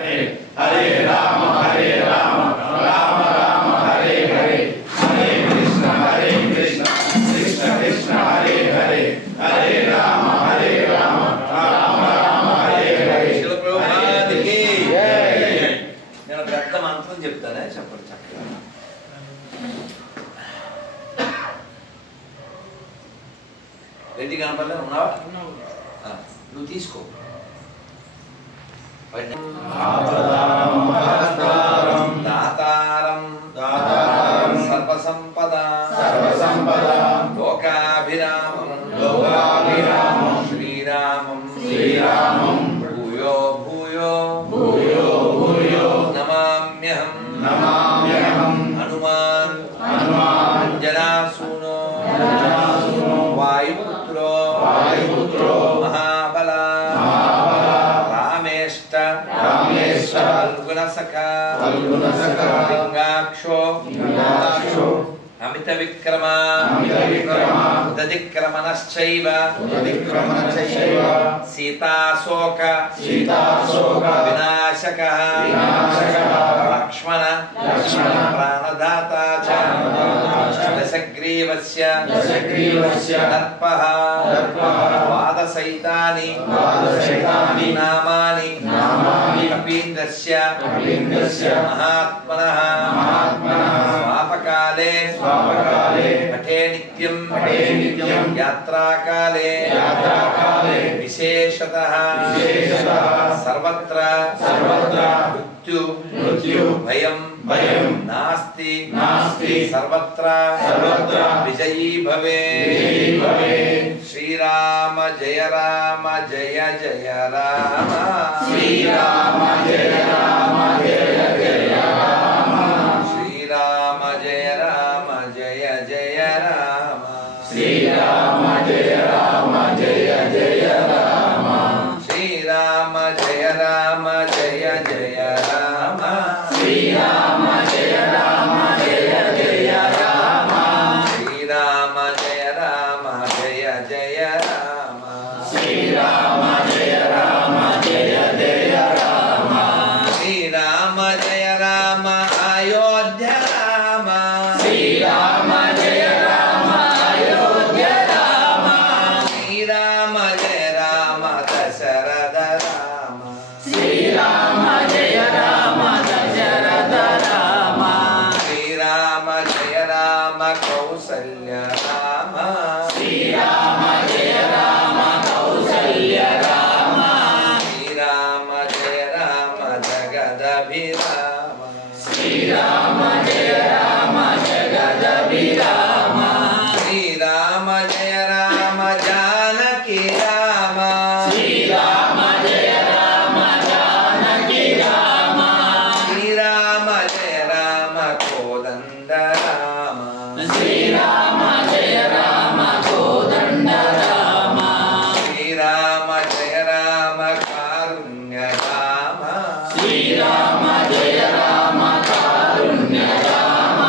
हरे राम राम राम हरे हरे हरे कृष्ण कृष्ण कृष्ण हरे हरे हरे राम राम राम हरे हरे। शिल प्रभुपाद की जय। నేను పెద్ద మంత్రం చెప్తానే చెప్పండి చక్కగా. రెడ్డి కనపడలే ఉన్నావా? నువ్వు తీసుకో. దాతారం సర్వసంపదాం లోకాభిరామం శ్రీరామం భూయో భూయో నమామ్యహం హనుమాన్ అంజనాసూనో వాయుపుత్రో మహాబల రామేష్ట లింగాక్షో అమిత విక్రమ ఉదతిక్రమణశ్చైవ సీతాశోక వినాశకః లక్ష్మణ ప్రాణదాత చ దశగ్రీవస్య దర్పః వాదసైతాని నామాని కపీంద్రస్య మహాత్మనః స్వాపకాలే పఠే నిత్యం యాత్రాకాలే విశేషతః సర్వత్ర మృత్యు భయం నాస్తి సర్వత్ర విజయీ భవే। శ్రీరామ జయ రామ జయ జయ రామ శ్రీరామ జయ రామ జయ జయ రామ శ్రీరామ జయ రామ జయ జయ రామ శ్రీరామ జయ రామ జయ జయ రామ శ్రీరామ జయ రామ జయ జయ రామ శ్రీరామ జయ రామ జయ జయ రామ శ్రీరామ జయ రామ జయ జయ రామ శ్రీరామ జయ రామ జయ జయ రామ శ్రీరామ జయ రామ అయోధ్య రామ శ్రీరామ జయ రామ అయోధ్య రామ శ్రీరామ జయ రామ దశరథ రామ శ్రీరామ జయ రామ దశరథ రామ శ్రీరామ జయ రామ కౌసల్య రామ శ్రీరామ జయ రామ కౌసల్య రామ శ్రీరామ జయ రామ జగదభిరామ శ్రీరామ జయ రామ జగదభిరామ శ్రీరామ జయ రామ జానకి రామ శ్రీరామ జయ రామ జానకి రామ శ్రీరామ జయ రామ కోదండ రామ శ్రీరామ జయ రామ కోదండ రామ శ్రీరామ జయ రామ కారుణ్య రామ శ్రీరామ జయ రామ కారుణ్య రామ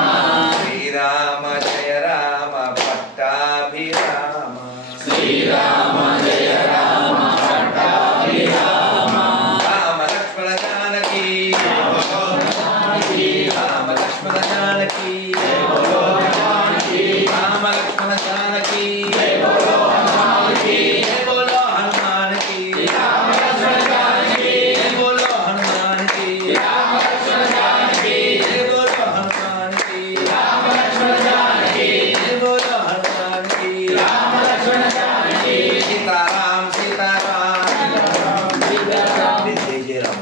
శ్రీరామ జయ రామ పట్టాభిరామ శ్రీరామ జయ రామ పట్టాభిరామ రామ లక్ష్మణ జానకి రామ లక్ష్మణ జానకి రామ లక్ష్మణ జానకి జయ బోలో హనుమాన్ की राम लक्ष्मण जानकी जय बोलो हनुमान की राम लक्ष्मण जानकी जय बोलो हनुमान की राम लक्ष्मण जानकी जय बोलो हनुमान की राम लक्ष्मण जानकी सीताराम सीताराम जय जय राम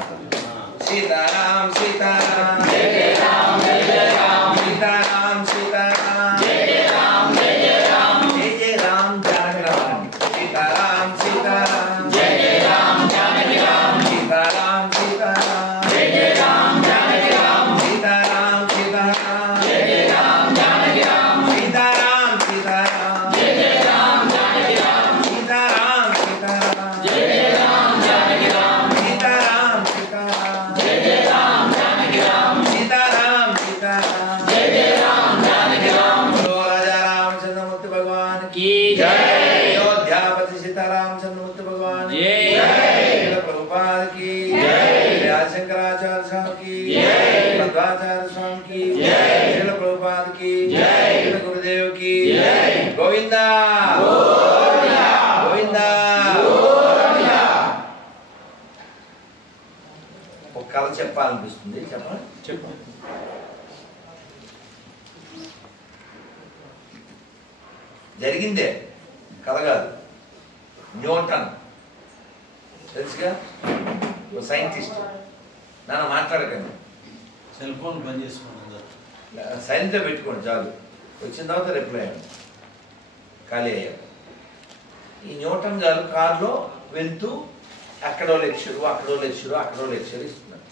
सीताराम सीताराम जय जय राम सीताराम सीताराम जय जय राम जय जय राम जानकी राम सीताराम सीताराम जय जय राम जानकी राम सीताराम सीताराम जय जय राम जानकी राम सीताराम सीताराम जय जय राम जानकी राम सीताराम सीताराम जय जय राम जानकी राम सीताराम सीताराम जय जय राम जानकी राम सीताराम सीताराम जय जय राम శంకరాచార్య స్వామికి జై. మధ్వాచార్య స్వామికి జై. శ్రీల ప్రభుపాదకి జై. శ్రీల గురుదేవుకి జై. గోవిందా గోవిందా. ఒక కథ చెప్పాలనిపిస్తుంది. చెప్పండి. చెప్పు. జరిగిందే కథ కాదు. న్యూటన్ తెలుసుగా, ఓ సైంటిస్ట్. నాన్న మాట్లాడకండి, సెల్ ఫోన్ బంద్ చేసుకోండి. సైలెంట్లో పెట్టుకోండి చాలు. వచ్చిన తర్వాత రిప్లై అయ్యండి. ఖాళీ అయ్యారు. ఈ న్యూటన్ గారు కారులో వెళ్తూ అక్కడో లెక్చరు అక్కడో లెక్చరు అక్కడో లెక్చర్ ఇస్తున్నారు.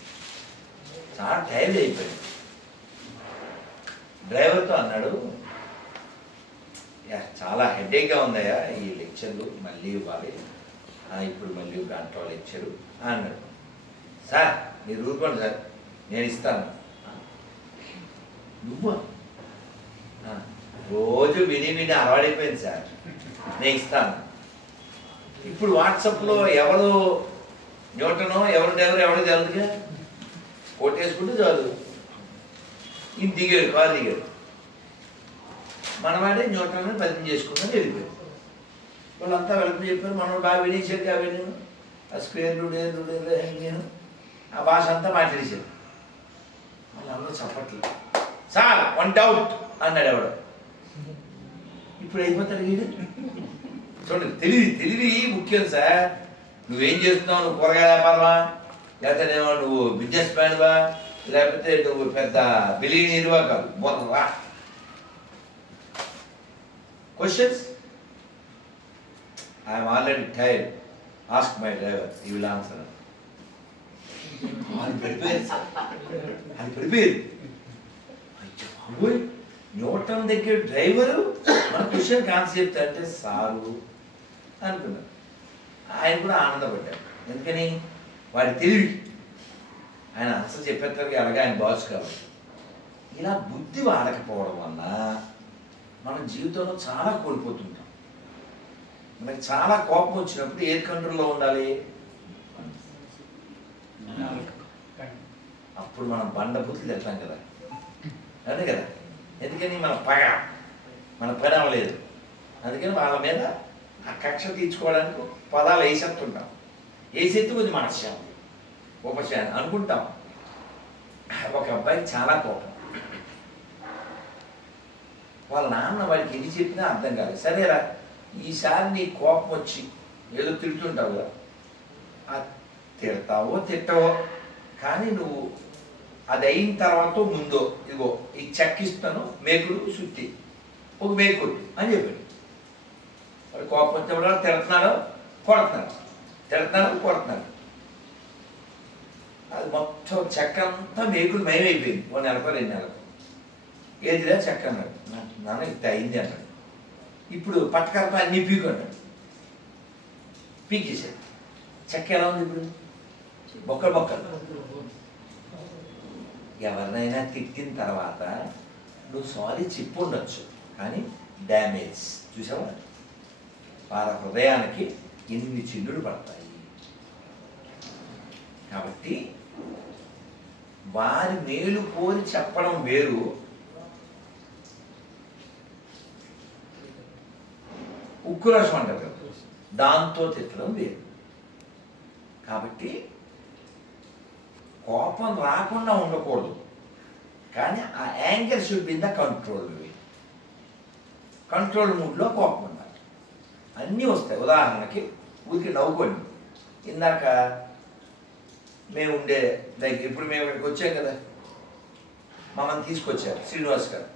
చాలా టైర్డ్ అయిపోయాడు. డ్రైవర్తో అన్నాడు, చాలా హెడేక్గా ఉందయ్యా ఈ లెక్చర్లు, మళ్ళీ ఇవ్వాలి, ఇప్పుడు మళ్ళీ గంట లెక్చరు అన్నాడు. సార్ మీరు ఊరుకోండి సార్, నేను ఇస్తాను. నువ్వు రోజు విని విని అలవాడైపోయింది సార్, నేను ఇస్తాను. ఇప్పుడు వాట్సాప్లో ఎవరు న్యూటనో ఎవరు డ్రైవర్ ఎవరు జరుగుతుగా కొట్టేసుకుంటే చాలు. ఇంటి దిగాడు, కారు దిగాడు. మనవాడే న్యూటన్ పరిచయం చేసుకుందని వెళ్ళిపోయాడు. వాళ్ళంతా వెళ్తూ చెప్పారు, మనం బాగా వినేసారు. వినేను ఆ స్క్వేర్లు డేర్లు నేను ఆ భాష అంతా మాట్లాడేశారు. వాళ్ళందరూ చప్పట్లు. సార్ 1 డౌట్ అన్నాడు ఎవడు. ఇప్పుడు అయిపోతాడు వీడు. చూడండి, తెలివి ముఖ్యం సార్. నువ్వేం చేస్తున్నావు? నువ్వు కూరగాయల వ్యాపారమా, లేకపోతే నువ్వు బిజినెస్ మ్యాన్వా, లేకపోతే నువ్వు పెద్ద బిలియనీర్వా? కాదు, మొదలురా. Questions? I'm already tired, ask my driver, he will answer. అది ప్రిపేర్. న్యూటన్ దగ్గర డ్రైవరు మన క్వశ్చన్కి ఆన్సర్ చెప్తా అంటే సారు అనుకున్నారు. ఆయన కూడా ఆనందపడ్డాడు. ఎందుకని? వాడి తెలివి. ఆయన ఆన్సర్ చెప్పేసరికి అలాగే ఆయన బాస్ కాబట్టి. ఇలా బుద్ధి వాడకపోవడం వల్ల మనం జీవితంలో చాలా కోల్పోతుంటాం. మనకి చాలా కోపం వచ్చినప్పుడు ఏది కంట్రోల్లో ఉండాలి? అప్పుడు మనం బండ బుద్ధులు వెళ్తాం కదా, అదే కదా. ఎందుకని? మన పని అవ్వలేదు. అందుకని వాళ్ళ మీద ఆ కక్ష తీర్చుకోవడానికి పదాలు వేసేస్తుంటాం. వేసేస్తే కొంచెం మనశ్శాంతి, ఉపశాంతి అనుకుంటాం. ఒక అబ్బాయికి చాలా కోపం. వాళ్ళ నాన్న వాడికి ఎన్ని చెప్పినా అర్థం కాలేదు. సరేరా, ఈసారి నీ కోపం వచ్చి ఏదో తిడుతుంటావు కదా, ఆ తిడతావో తిట్టవో కానీ నువ్వు అది అయిన తర్వాత ముందో ఇదిగో ఈ చెక్కిస్తాను, మేకుడు సుత్తి ఒక మేకుడు అని చెప్పాడు. వాడు కోపం వచ్చేవాడు తిడుతున్నాడు కొడుతున్నాడు, తిడుతున్నాడు కొడుతున్నాడు. అది మొత్తం చెక్క అంతా మేకుడు మయమైపోయింది. 1 నెలకు 2 నెలలకు. ఏదిరా చెక్క అన్నాడు. నాన్న ఇంత అయింది అన్నాడు. ఇప్పుడు పట్టకరప అన్ని పీకున్నాడు. పీకేసాడు. చెక్క ఎలా ఉంది ఇప్పుడు? బొక్కలు బొక్కలు. ఎవరినైనా తిట్టిన తర్వాత నువ్వు సారీ చెప్పు ఉండొచ్చు, కానీ డ్యామేజ్ చూసావా? వారి హృదయానికి ఎన్ని చిల్లులు పడతాయి. కాబట్టి వారి మేలు కోరి చెప్పడం వేరు, ఉక్కురసం అంటారు కదా, దాంతో తిట్టడం వేరు. కాబట్టి కోపం రాకుండా ఉండకూడదు, కానీ ఆ anger should be in the control way. Control మూడ్లో కోపం ఉండాలి. అన్నీ వస్తాయి. ఉదాహరణకి ఊరికి నవ్వుకోండి. ఇందాక మేము ఉండే లైక్ ఇప్పుడు మేము ఇక్కడికి వచ్చాం కదా, మమ్మల్ని తీసుకొచ్చారు శ్రీనివాస్ గారు,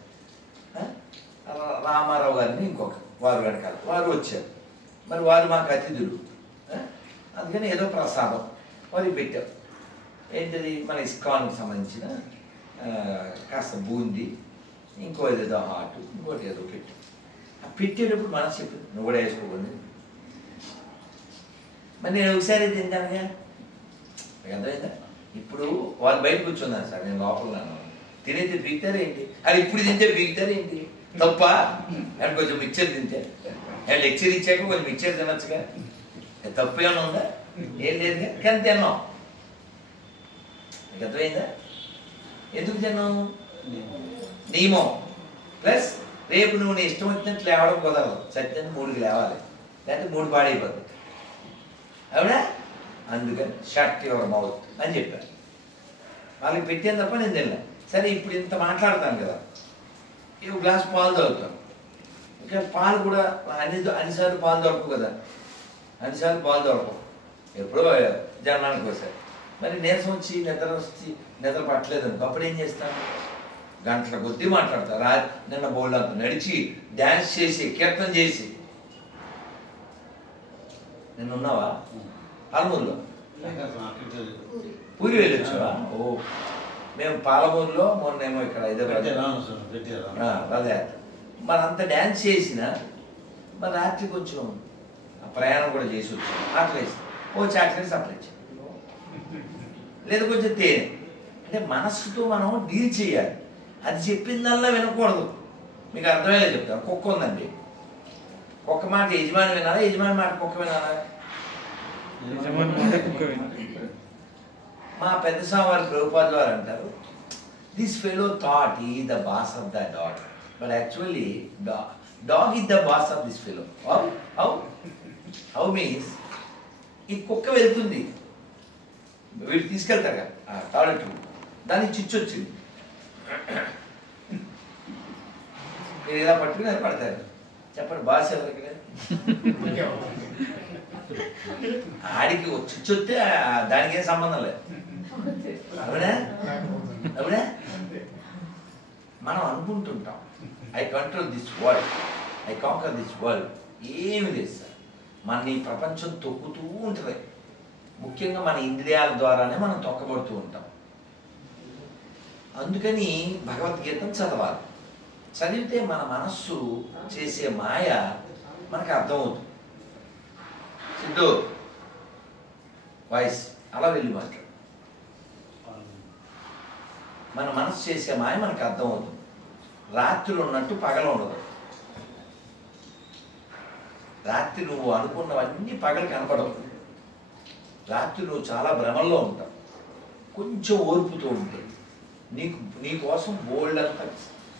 రామారావు గారిని ఇంకొక వారు వెనకాల వారు వచ్చారు. మరి వారు మాకు అతిథులు, అందుకని ఏదో ప్రసాదం వారికి పెట్టాం. ఏంటిది? మన ఇస్కాన్కి సంబంధించిన కాస్త బూందీ, ఇంకో ఏదో హాటు, ఇంకోటి ఏదో పెట్టాం. ఆ పెట్టేటప్పుడు మనసు చెప్పింది నువ్వు కూడా వేసుకోకండి. మరి నేను ఒకసారి తింటానుగా, అర్థమైందా? ఇప్పుడు వాళ్ళు బయట కూర్చున్నాను సార్, నేను లోపలన్నాను. తినేది పీకుతారా ఏంటి? అది ఇప్పుడు తింటే పీకుతారా ఏంటి? తప్ప అని కొంచెం మిక్చర్ తింటే, లెక్చర్ ఇచ్చాక కొంచెం మిక్చర్ తినొచ్చుగా, తప్పు ఏమైనా ఉందా? ఏం లేదుగా, కానీ తిన్నాం. మీకు అర్థమైందా? ఎందుకు తిన్నావు? నియమం ప్లస్ రేపు నువ్వు నీ ఇష్టం వచ్చినట్టు లేవడం కుదరదు. సత్యం 3కి లేవాలి, లేకపోతే 3 పాడైపోద్ది. అవునా? అందుకని షట్ యువర్ మౌత్ అని చెప్పారు. వాళ్ళకి పెట్టాను తప్ప నేను తిన్నా. సరే ఇప్పుడు ఇంత మాట్లాడతాను కదా, ఒక గ్లాస్ పాలు తాగుతాను. ఇంకా పాలు కూడా అన్నిసార్లు పాలు దొరకవు కదా, అన్నిసార్లు పాలు దొరకవు, ఎప్పుడో జన్మానికి వస్తాయి. మరి నీరసం వచ్చి నిద్ర పట్టలేదు అనుకో, అప్పుడు ఏం చేస్తాను? గంటల కొద్దీ మాట్లాడతారు. నిన్న బోళ్ళంతా నడిచి డ్యాన్స్ చేసి కీర్తన చేసి. నిన్న ఉన్నావా పాలమూరులో? పూరి వెళ్ళొచ్చావా? ఓ, మేము పాలమూరులో మొన్నేమో ఇక్కడ హైదరాబాద్ రథయాత్ర. మరి అంత డ్యాన్స్ చేసిన మరి రాత్రి కొంచెం ప్రయాణం కూడా చేసి వచ్చాం. ఆకలేసి ఓ చాక్లెట్ సప్లై ఇచ్చాం, లేదా కొంచెం తేనె. అంటే మనస్సుతో మనం డీల్ చేయాలి. అది చెప్పిందల్లా వినకూడదు. మీకు అర్థమయ్యేలా చెప్తాను. కుక్క ఉందండి, కుక్క మాట యజమాని వినాలా, యజమాని మాట కుక్క వినాలా? మా పెద్ద స్వామి ప్రభుపాదులు వారు అంటారు, దిస్ ఫెలో థాట్ ఈ the boss of the dog, but actually dog is the boss of this fellow. How means ఈ కుక్క వెళ్తుంది, వీళ్ళు తీసుకెళ్తారు కదా టాయిలెట్, దానికి చిచ్చొచ్చింది. మీరు ఇలా పట్టుకుని అది పడతారు. చెప్పండి బాస్ ఎవరికి? ఆడికి చిచ్చొస్తే దానికి ఏం సంబంధం లేదు. అవునా? అవునా? మనం అనుకుంటుంటాం I control this world, I conquer this world. ఏమి లేదు సార్, మన ఈ ప్రపంచం తొక్కుతూ ఉంటుంది. ముఖ్యంగా మన ఇంద్రియాల ద్వారానే మనం తొక్కబడుతూ ఉంటాం. అందుకని భగవద్గీతను చదవాలి. చదివితే మన మనస్సు చేసే మాయ మనకు అర్థమవుతుంది. సిద్ధు వాయిస్ అలా వెళ్ళి మాట్లాడు. మన మనస్సు చేసే మాయ మనకు అర్థమవుతుంది. రాత్రి ఉన్నట్టు పగలు ఉండదు. రాత్రి నువ్వు అనుకున్నవన్నీ పగలు కనపడవు. రాత్రి నువ్వు చాలా భ్రమల్లో ఉంటావు. కొంచెం ఓర్పుతూ ఉంటుంది. నీకోసం బోల్డంత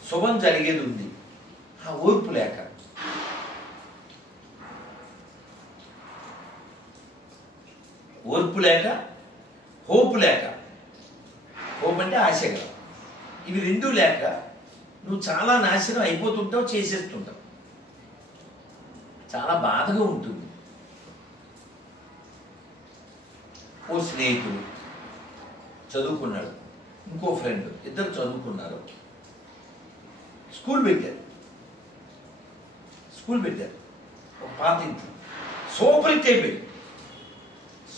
శుభం జరిగేది ఉంది. ఆ ఓర్పు లేక, ఓర్పు లేక, హోప్ లేక, హోప్ అంటే ఆశ కదా, ఇవి రెండూ లేక నువ్వు చాలా నాశనం అయిపోతుంటావు, చేసేస్తుంటావు. చాలా బాధగా ఉంటుంది. ఓ స్నేహితుడు చదువుకున్నాడు, ఇంకో ఫ్రెండ్, ఇద్దరు చదువుకున్నారు. స్కూల్ పెట్టారు ఒక పాత ఇంట్లో. సూపర్ హిట్ అయిపోయింది,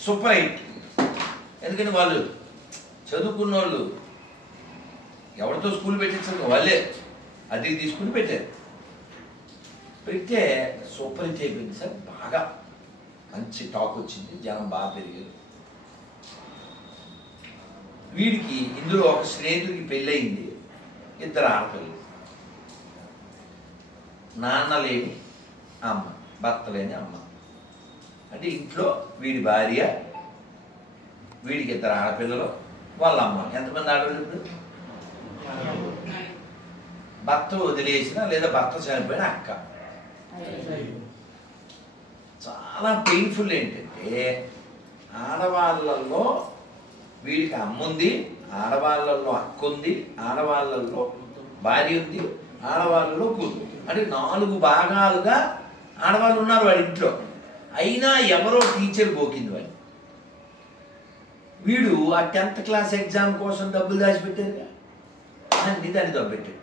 సూపర్ హిట్. ఎందుకంటే వాళ్ళు చదువుకున్న వాళ్ళు ఎవరితో స్కూల్ పెట్టించారు, వాళ్ళే అది తీసుకుని పెట్టారు. పెడితే సూపర్ హిట్ అయిపోయింది సార్. బాగా మంచి టాక్ వచ్చింది, జనం బాగా పెరిగారు. వీడికి ఇందులో ఒక స్నేహితుడికి పెళ్ళయింది, 2 ఆడపిల్లలు. నాన్న లేని అమ్మ, భర్త లేని అమ్మ. అంటే ఇంట్లో వీడి భార్య, వీడికి 2 ఆడపిల్లలు, వాళ్ళ అమ్మ. ఎంతమంది ఆడపిల్లలు ఇప్పుడు? భర్త వదిలేసిన లేదా భర్త చనిపోయిన అక్క. చాలా పెయిన్ఫుల్ ఏంటంటే, ఆడవాళ్ళల్లో వీడికి అమ్మ ఉంది, ఆడవాళ్ళల్లో అక్క ఉంది, ఆడవాళ్ళల్లో భార్య ఉంది, ఆడవాళ్ళలో కూతురు. అంటే 4 భాగాలుగా ఆడవాళ్ళు ఉన్నారు వాడి ఇంట్లో. అయినా ఎవరో టీచర్ గోకింది వాడు. వీడు ఆ 10th క్లాస్ ఎగ్జామ్ కోసం డబ్బులు దాచిపెట్టారుగా, అన్ని దాన్ని దబ్బెట్టాడు.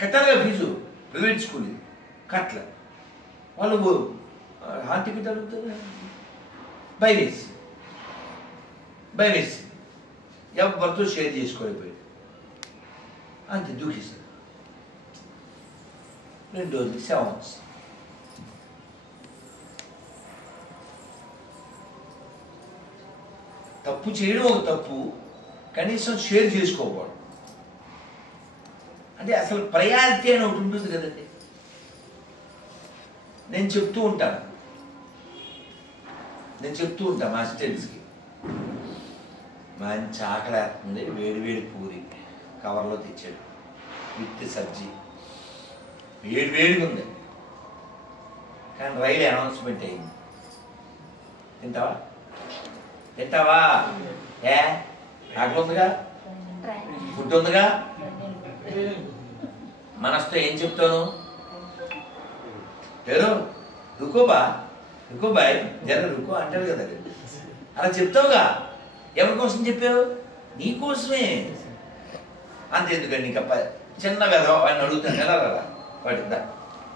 కట్టారుగా ఫీజు, ప్రైవేట్ స్కూల్ ఇది, కట్ల. వాళ్ళు హాల్ టికెట్ అడుగుతారు, భయమేసి ఎవరితో షేర్ చేసుకోలేకపోయాడు. అంతే దూకిస్తాడు. 2 రోజులు 7 months. తప్పు చేయడం ఒక తప్పు, కనీసం షేర్ చేసుకోకూడదు. అంటే అసలు ప్రయారిటీ అని ఒకటి ఉంటుంది కదండి. నేను చెప్తూ ఉంటాను మా స్టూడెంట్స్కి, మంచి ఆకలేస్తుంది, వేడి వేడి పూరి కవర్లో తెచ్చాడు విత్ సబ్జీ, వేడి వేడిగా ఉంది. కానీ రైలు అనౌన్స్మెంట్ అయింది. తింటావా తింటావా? ఏ ఆకలి ఉందిగా, ఫుడ్ ఉందిగా. మనసుతో ఏం చెప్తాను? పేరు రుకోబా రుకోబాయ్ జర రుకో అంటాడు కదా, అలా చెప్తావుగా. ఎవరి కోసం చెప్పావు? నీ కోసమే. అంతెందుకండి నీకు చిన్న వెధ వాడిని అడుగుతాను ఎలా రా వాడిద్దా,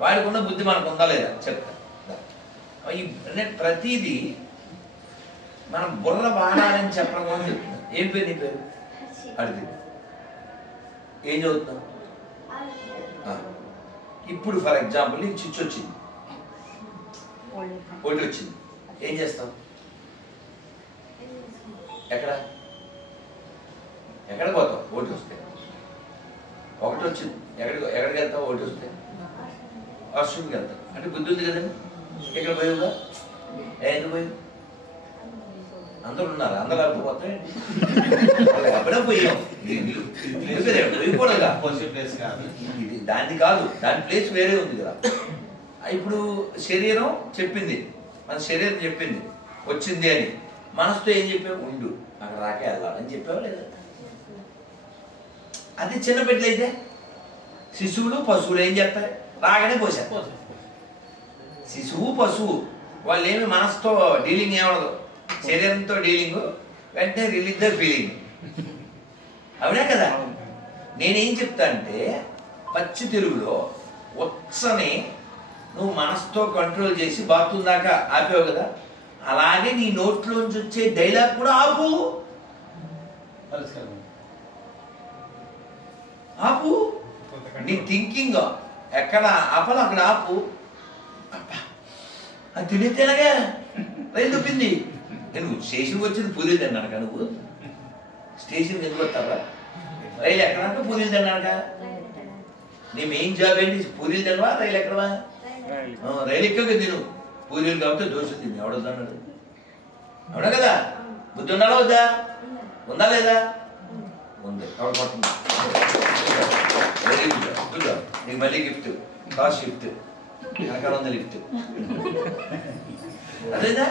వాడికి ఉన్న బుద్ధి మనకు ఉందా లేదా చెప్తా. ప్రతిదీ మనం బుర్ర వాడాలని చెప్పడం కోసం చెప్తున్నా. ఏం పేరు నీ పేరు? అడిగి ఏం చదువుతున్నావు? ఇప్పుడు ఫర్ ఎగ్జాంపుల్ నీకు చిచ్చు వచ్చింది, ఓటు వచ్చింది, ఏం చేస్తావు? ఎక్కడ ఎక్కడికి పోతావు? ఓటు వస్తే. ఒకటి వచ్చింది, ఎక్కడికి వెళ్తావు? ఓటు వస్తే వాష్రూమ్కి వెళ్తావు. అంటే బుద్ధి ఉంది కదండి. ఎక్కడ పోయావుగా? ఎందుకు పోయావు? అందరూ ఉన్నారు, అందరూ పోతాయి. ఎప్పుడో పోయాం, పోయకూడదుగా. ఇది దాన్ని కాదు, దాని ప్లేస్ వేరే ఉంది కదా. ఇప్పుడు శరీరం చెప్పింది, మన శరీరం చెప్పింది వచ్చింది అని. మనసుతో ఏం చెప్పావు? ఉండు, అక్కడ రాకే వెళ్ళాలని చెప్పావు లేదా? అది చిన్న బిడ్డలైతే శిశువులు పశువులు ఏం చెప్తారు? రాగానే పోసారు. శిశువు పశువు వాళ్ళు ఏమి మనసుతో డీలింగ్ ఏమడదు, శరీరంతో డీలింగ్, వెంటనే రిలీజ్ ద ఫీలింగ్. అవునా కదా? నేనేం చెప్తా అంటే పచ్చి తెలుగులో ఉత్సని నువ్వు మనసుతో కంట్రోల్ చేసి బాత్రూమ్ దాకా ఆపావు కదా, అలాగే నీ నోట్లోంచి వచ్చే డైలాగ్ కూడా ఆపు. ఆపు. నీ థింకింగ్ ఎక్కడ ఆపాలో అక్కడ ఆపు. అది తినేతేనగా రైలు తప్పింది. నేను స్టేషన్కి వచ్చింది పూరీలు తిన్నానుక, నువ్వు స్టేషన్కి ఎందుకు వస్తావా? రైలు ఎక్కడాక పూరీలు తిన్నానుక. నీ మెయిన్ జాబ్ ఏంటి? పూరీలు తినవా రైలు ఎక్కడవా? రైలు ఎక్కగా తిను. పూరీలు కాబట్టి దోశ తిని ఎవడొద్దన్నాడు? అవునా కదా? బుద్ధి ఉండాలా వద్దా? ఉందా లేదా? ఉంది. ఎవరు పడుతుంది? Very good, good. నీకు మళ్ళీ గిఫ్ట్, కాస్ట్ గిఫ్ట్, వెనకాల ఉంది లిఫ్ట్. అదేదా?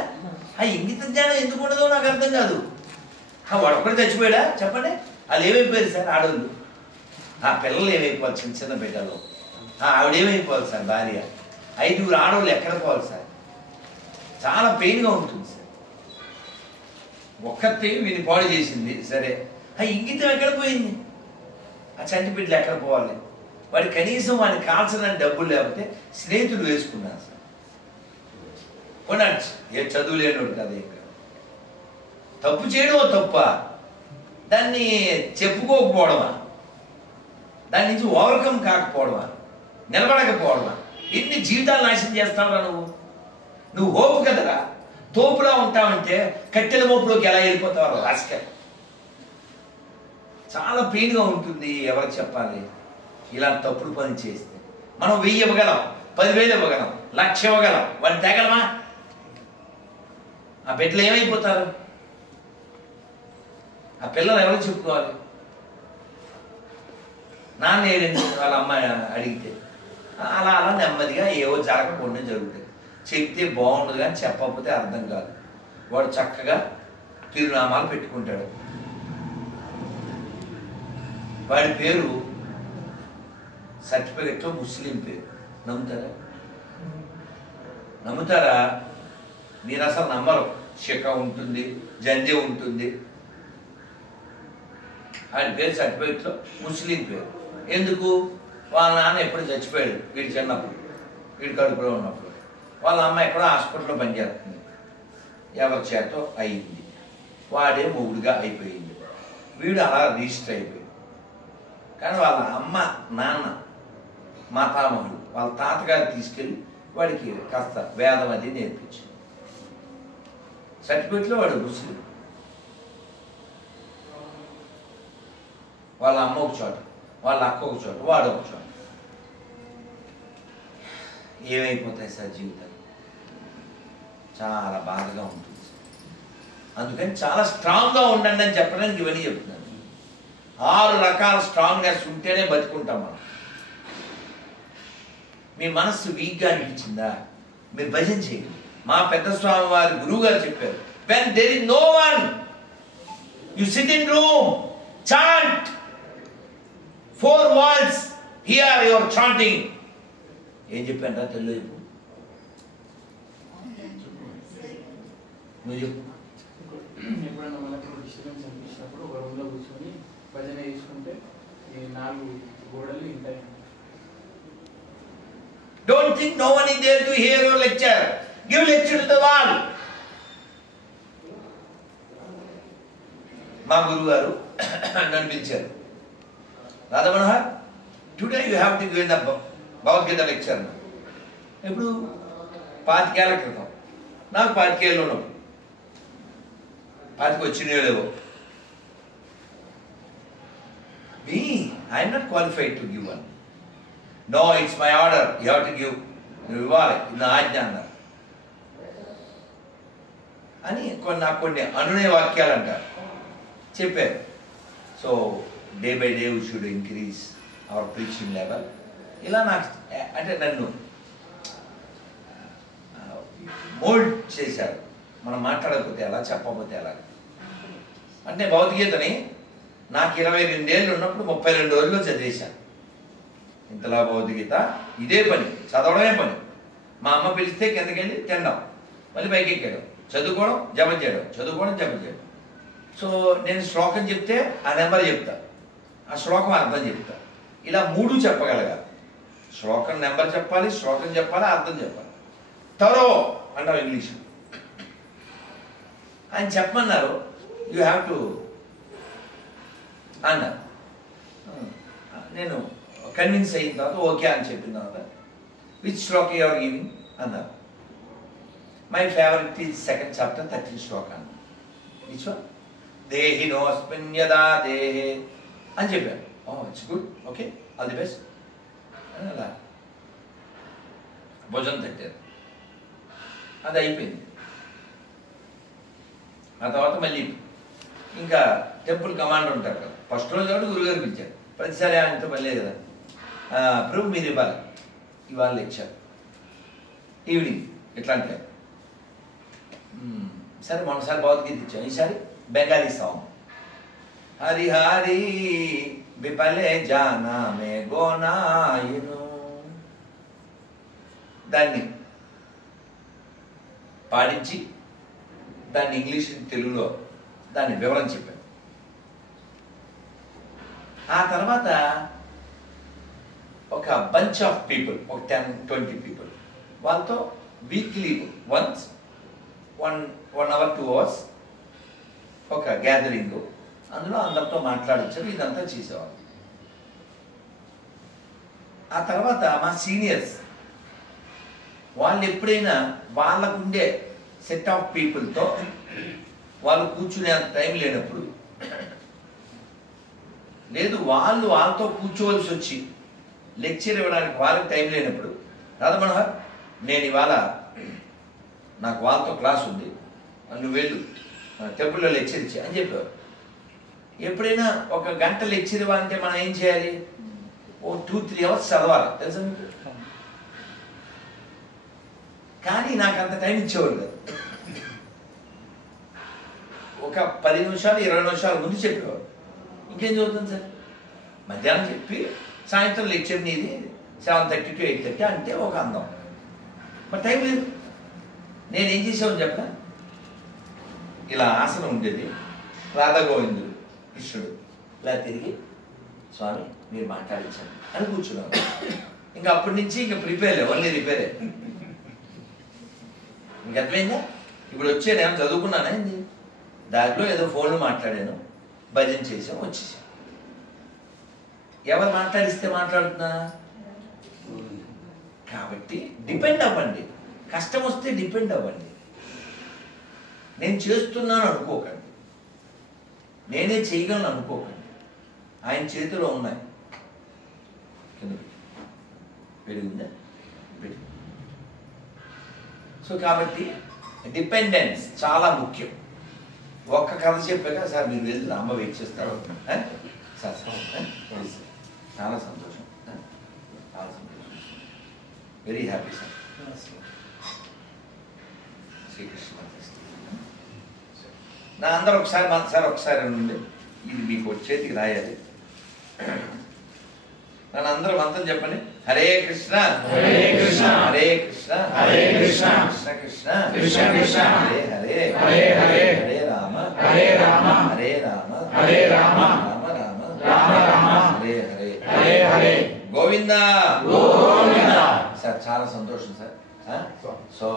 ఆ ఇంగిత జ్ఞానం ఎందుకు ఉండదో నాకు అర్థం కాదు. వాడు ఒక్కడే చచ్చిపోయాడా చెప్పండి? వాళ్ళు ఏమైపోయారు సార్ ఆడవాళ్ళు? ఆ పిల్లలు ఏమైపోవాలి? చిన్న చిన్న బిడ్డలు. ఆవిడేమైపోవాలి సార్? భార్య. 5 ఆడవాళ్ళు ఎక్కడ పోవాలి సార్? చాలా పెయిన్గా ఉంటుంది సార్. ఒక్కతే వీడిని పాడు చేసింది సరే, ఆ ఇంగితం ఎక్కడ పోయింది? ఆ చంటి బిడ్డలు ఎక్కడ పోవాలి? వాడి కనీసం వాడిని కాల్చడానికి డబ్బులు లేకపోతే స్నేహితులు వేసుకున్నారు సార్. కొన్నాడు, ఏ చదువు లేనివాడు కదా. ఇక్కడ తప్పు చేయడం తప్ప, దాన్ని చెప్పుకోకపోవడమా, దాని నుంచి ఓవర్కమ్ కాకపోవడమా, నిలబడకపోవడమా, ఎన్ని జీవితాలు నాశనం చేస్తావురా నువ్వు? నువ్వు హోపు కదరా, తోపులా ఉంటావంటే కట్టెల మోపులోకి ఎలా వెళ్ళిపోతావు రాజకీయ. చాలా పెయిన్గా ఉంటుంది. ఎవరికి చెప్పాలి? ఇలా తప్పుడు పని చేస్తే మనం 1000 ఇవ్వగలం, 10,000 ఇవ్వగలం, 1,00,000 ఇవ్వగలం, వాడిని తేగలమా? ఆ బిడ్డలు ఏమైపోతారు? ఆ పిల్లలు ఎవరికి చెప్పుకోవాలి? నాన్న ఏడండి వాళ్ళ అమ్మ అడిగితే అలా అలా నెమ్మదిగా ఏవో జరగకుండా జరుగుతాయి. చెప్తే బాగుండదు కానీ చెప్పకపోతే అర్థం కాదు. వాడు చక్కగా తిరునామాలు పెట్టుకుంటాడు. వాడి పేరు సర్టిఫికెట్లో ముస్లిం పేరు. నమ్ముతారా? నమ్ముతారా? మీరు అసలు నమ్మరు. షిక ఉంటుంది, జందే ఉంటుంది. ఆయన పేరు సర్టిఫికెట్లో ముస్లిం పేరు. ఎందుకు? వాళ్ళ నాన్న ఎప్పుడు చచ్చిపోయాడు వీడి చిన్నప్పుడు, వీడి కడుపులో ఉన్నప్పుడు. వాళ్ళ అమ్మ ఎక్కడో హాస్పిటల్లో పనిచేస్తుంది, ఎవరి చేతో అయింది. వాడే మొగుడుగా అయిపోయింది. వీడు అలా రిజిస్టర్ అయిపోయాడు. కానీ వాళ్ళ అమ్మ నాన్న మాతామహుడు వాళ్ళ తాతగారు తీసుకెళ్ళి వాడికి కాస్త వేదం అది నేర్పించాడు. సర్టిఫికెట్లో వాడు ముస్లిం. వాళ్ళ అమ్మ ఒక చోట, వాళ్ళ అక్క ఒక చోట, వాడు ఒక చోట. ఏమైపోతాయి సార్ జీవితాలు? చాలా బాధగా ఉంటుంది. అందుకని చాలా స్ట్రాంగ్గా ఉండండి అని చెప్పడానికి ఇవన్నీ చెప్తున్నాను. 6 రకాల స్ట్రాంగ్నెస్ ఉంటేనే బతుకుంటాం మనం. మీ మనస్సు వీక్గా అనిపించిందా, మీరు భజన చేయండి. మా పెద్ద స్వామి వారి గురువు గారు చెప్పారు, when there is no one, you sit in room, chant 4 walls, here you are chanting. ఏం చెప్పాను తెలియదు, నువ్వు చెప్పు. ఎప్పుడైనా మనకు డిస్టర్బెన్స్ అనిపించినప్పుడు ఒక రూమ్లో కూర్చొని భజన చేసుకుంటే ఈ 4 గోడలు ఉంటాయి. Don't think no one is there to hear your lecture. Give lecture to the world. మా గురువు గారు నన్ను పిలిచారు, Radha Manohar, today you have to give the Bhagavad Gita lecture. ఇప్పుడు 25 ఏళ్ల క్రితం, నాకు 25 ఏళ్ళు ఉన్నప్పుడు, 25 వచ్చినాయో లేవో. Me, I am not qualified to give one. No, it's my order. You have to give. నువ్వు ఇవ్వాలి, ఇది ఆజ్ఞ అన్నారు అని నాకు కొన్ని అనునయ వాక్యాలు అంటారు చెప్పారు. So day by day we should increase hour preaching level. ఇలా నాకు అంటే నన్ను మోల్డ్ చేశారు. మనం మాట్లాడకపోతే ఎలా, చెప్పకపోతే ఎలా. అంటే భగవద్గీతని నాకు 22 ఏళ్ళు ఉన్నప్పుడు 32 రోజుల్లో చదివేశాను. ఇంతలా భగవద్గీత ఇదే పని, చదవడమే పని. మా అమ్మ పిలిస్తే కిందకెళ్ళి తినడం, మళ్ళీ పైకి ఎక్కాడు, చదువుకోవడం, జపం చేయడం, చదువుకోవడం, జపం చేయడం. సో నేను శ్లోకం చెప్తే ఆ నెంబర్ చెప్తా, ఆ శ్లోకం అర్థం చెప్తా. ఇలా 3 చెప్పగలగాలి. శ్లోకం నెంబర్ చెప్పాలి, శ్లోకం చెప్పాలి, అర్థం చెప్పాలి. తరో అంటాం ఇంగ్లీష్. ఆయన చెప్పమన్నారు, యూ హ్యావ్ టు అన్నారు. నేను కన్విన్స్ అయిన తర్వాత ఓకే అని చెప్పిన తర్వాత, విచ్ శ్లోక యువర్ గివింగ్ అన్నారు. My favourite is 2nd chapter 13th shloka. Which one? దేహినోస్మిన్ యదా దేహే అని చెప్పాను. Oh it's good, okay, all the best అని అలా భోజనం తట్టారు. అది అయిపోయింది. ఆ తర్వాత మళ్ళీ ఇంకా టెంపుల్ కమాండర్ ఉంటారు కదా, ఫస్ట్ రోజు కాబట్టి గురుగారు పిలిచారు. ప్రతిసారి ఆయనతో మళ్ళీ కదా, ప్రభు మీరు ఇవ్వాలి, ఇవాళ లెక్చర్ ఈవినింగ్ ఎట్లాంటి. సరే మొన్నసారి భగవద్గీత ఇచ్చాను, ఈసారి బెంగాలీ సాంగ్. హరి హరి విపలే జానా మే గోనాయును. దాన్ని పాడించి దాన్ని ఇంగ్లీష్ తెలుగులో దాన్ని వివరం చెప్పాను. ఆ తర్వాత ఒక బంచ్ ఆఫ్ పీపుల్, ఒక 10-20 పీపుల్, వాళ్ళతో వీక్లీ వన్స్ 1 hour 2 hours ఒక గ్యాదరింగ్, అందులో అందరితో మాట్లాడించారు. ఇదంతా చేసేవాళ్ళు. ఆ తర్వాత మా సీనియర్స్ వాళ్ళు ఎప్పుడైనా వాళ్ళకుండే సెట్ ఆఫ్ పీపుల్తో వాళ్ళు కూర్చునే అంత టైం లేనప్పుడు, లేదు వాళ్ళతో కూర్చోవలసి వచ్చి లెక్చర్ ఇవ్వడానికి వాళ్ళకి టైం లేనప్పుడు, రాధా మనోహర్ నేను ఇవాళ నాకు వాళ్ళతో క్లాస్ ఉంది, నువ్వు వెళ్ళు టెంపుల్లో లెక్చర్ ఇచ్చా అని చెప్పేవారు. ఎప్పుడైనా 1 గంట లెక్చర్ ఇవ్వాలంటే మనం ఏం చేయాలి? ఓ 2-3 hours చదవాలి, తెలుసా మీకు? కానీ నాకు అంత టైం ఇచ్చేవాడు కాదు. ఒక 10 నిమిషాలు 20 నిమిషాల ముందు చెప్పేవాడు. ఇంకేం చదువుతాను సార్, మధ్యాహ్నం చెప్పి సాయంత్రం లెక్చర్ నీది 7:30 to 8:30 అంటే ఒక అందం. మరి టైం లేదు. నేనేం చేసామని చెప్పా, ఇలా ఆసనం ఉండేది, రాధా గోవిందుడు కృష్ణుడు ఇలా తిరిగి స్వామి మీరు మాట్లాడించండి అని కూర్చున్నాను. ఇంకా అప్పటి నుంచి ఇంకా ప్రిపేర్, ఓన్లీ రిపేరే. ఇంకర్థమైందా? ఇప్పుడు వచ్చాను, ఏమో చదువుకున్నానా ఏంది, దాంట్లో ఏదో ఫోన్లో మాట్లాడాను, భజన చేసాం, వచ్చేసాం. ఎవరు మాట్లాడిస్తే మాట్లాడుతున్నా? కాబట్టి డిపెండ్ అవ్వండి. కష్టం వస్తే డిపెండ్ అవ్వండి. నేను చేస్తున్నాను అనుకోకండి, నేనే చేయగలను అనుకోకండి. ఆయన చేతిలో ఉన్నాయి. పెరిగిందా? పెరిగింది. సో కాబట్టి డిపెండెన్స్ చాలా ముఖ్యం. ఒక్క కథ చెప్పాక సార్ మీరు వెళ్ళి అమ్మ వెయిట్ చేస్తారు సార్ ప్లీజ్ సార్ చాలా సంతోషం చాలా సంతోషం వెరీ హ్యాపీ సార్ శ్రీకృష్ణ నా అందరూ ఒకసారి సార్ ఒకసారి నుండి ఇది మీకు చేతికి రాయాలి నన్ను అందరూ మంత్రం చెప్పండి హరే కృష్ణ హరే కృష్ణ హరే కృష్ణ హరే కృష్ణ కృష్ణ కృష్ణ కృష్ణ కృష్ణ హరే హరే హరే హరే హరే రామ హరే రామ హరే రామ హరే రామ రామ రామ రామ రామ హరే హరే హరే హరే గోవింద గోవింద సార్ చాలా సంతోషం సార్ సో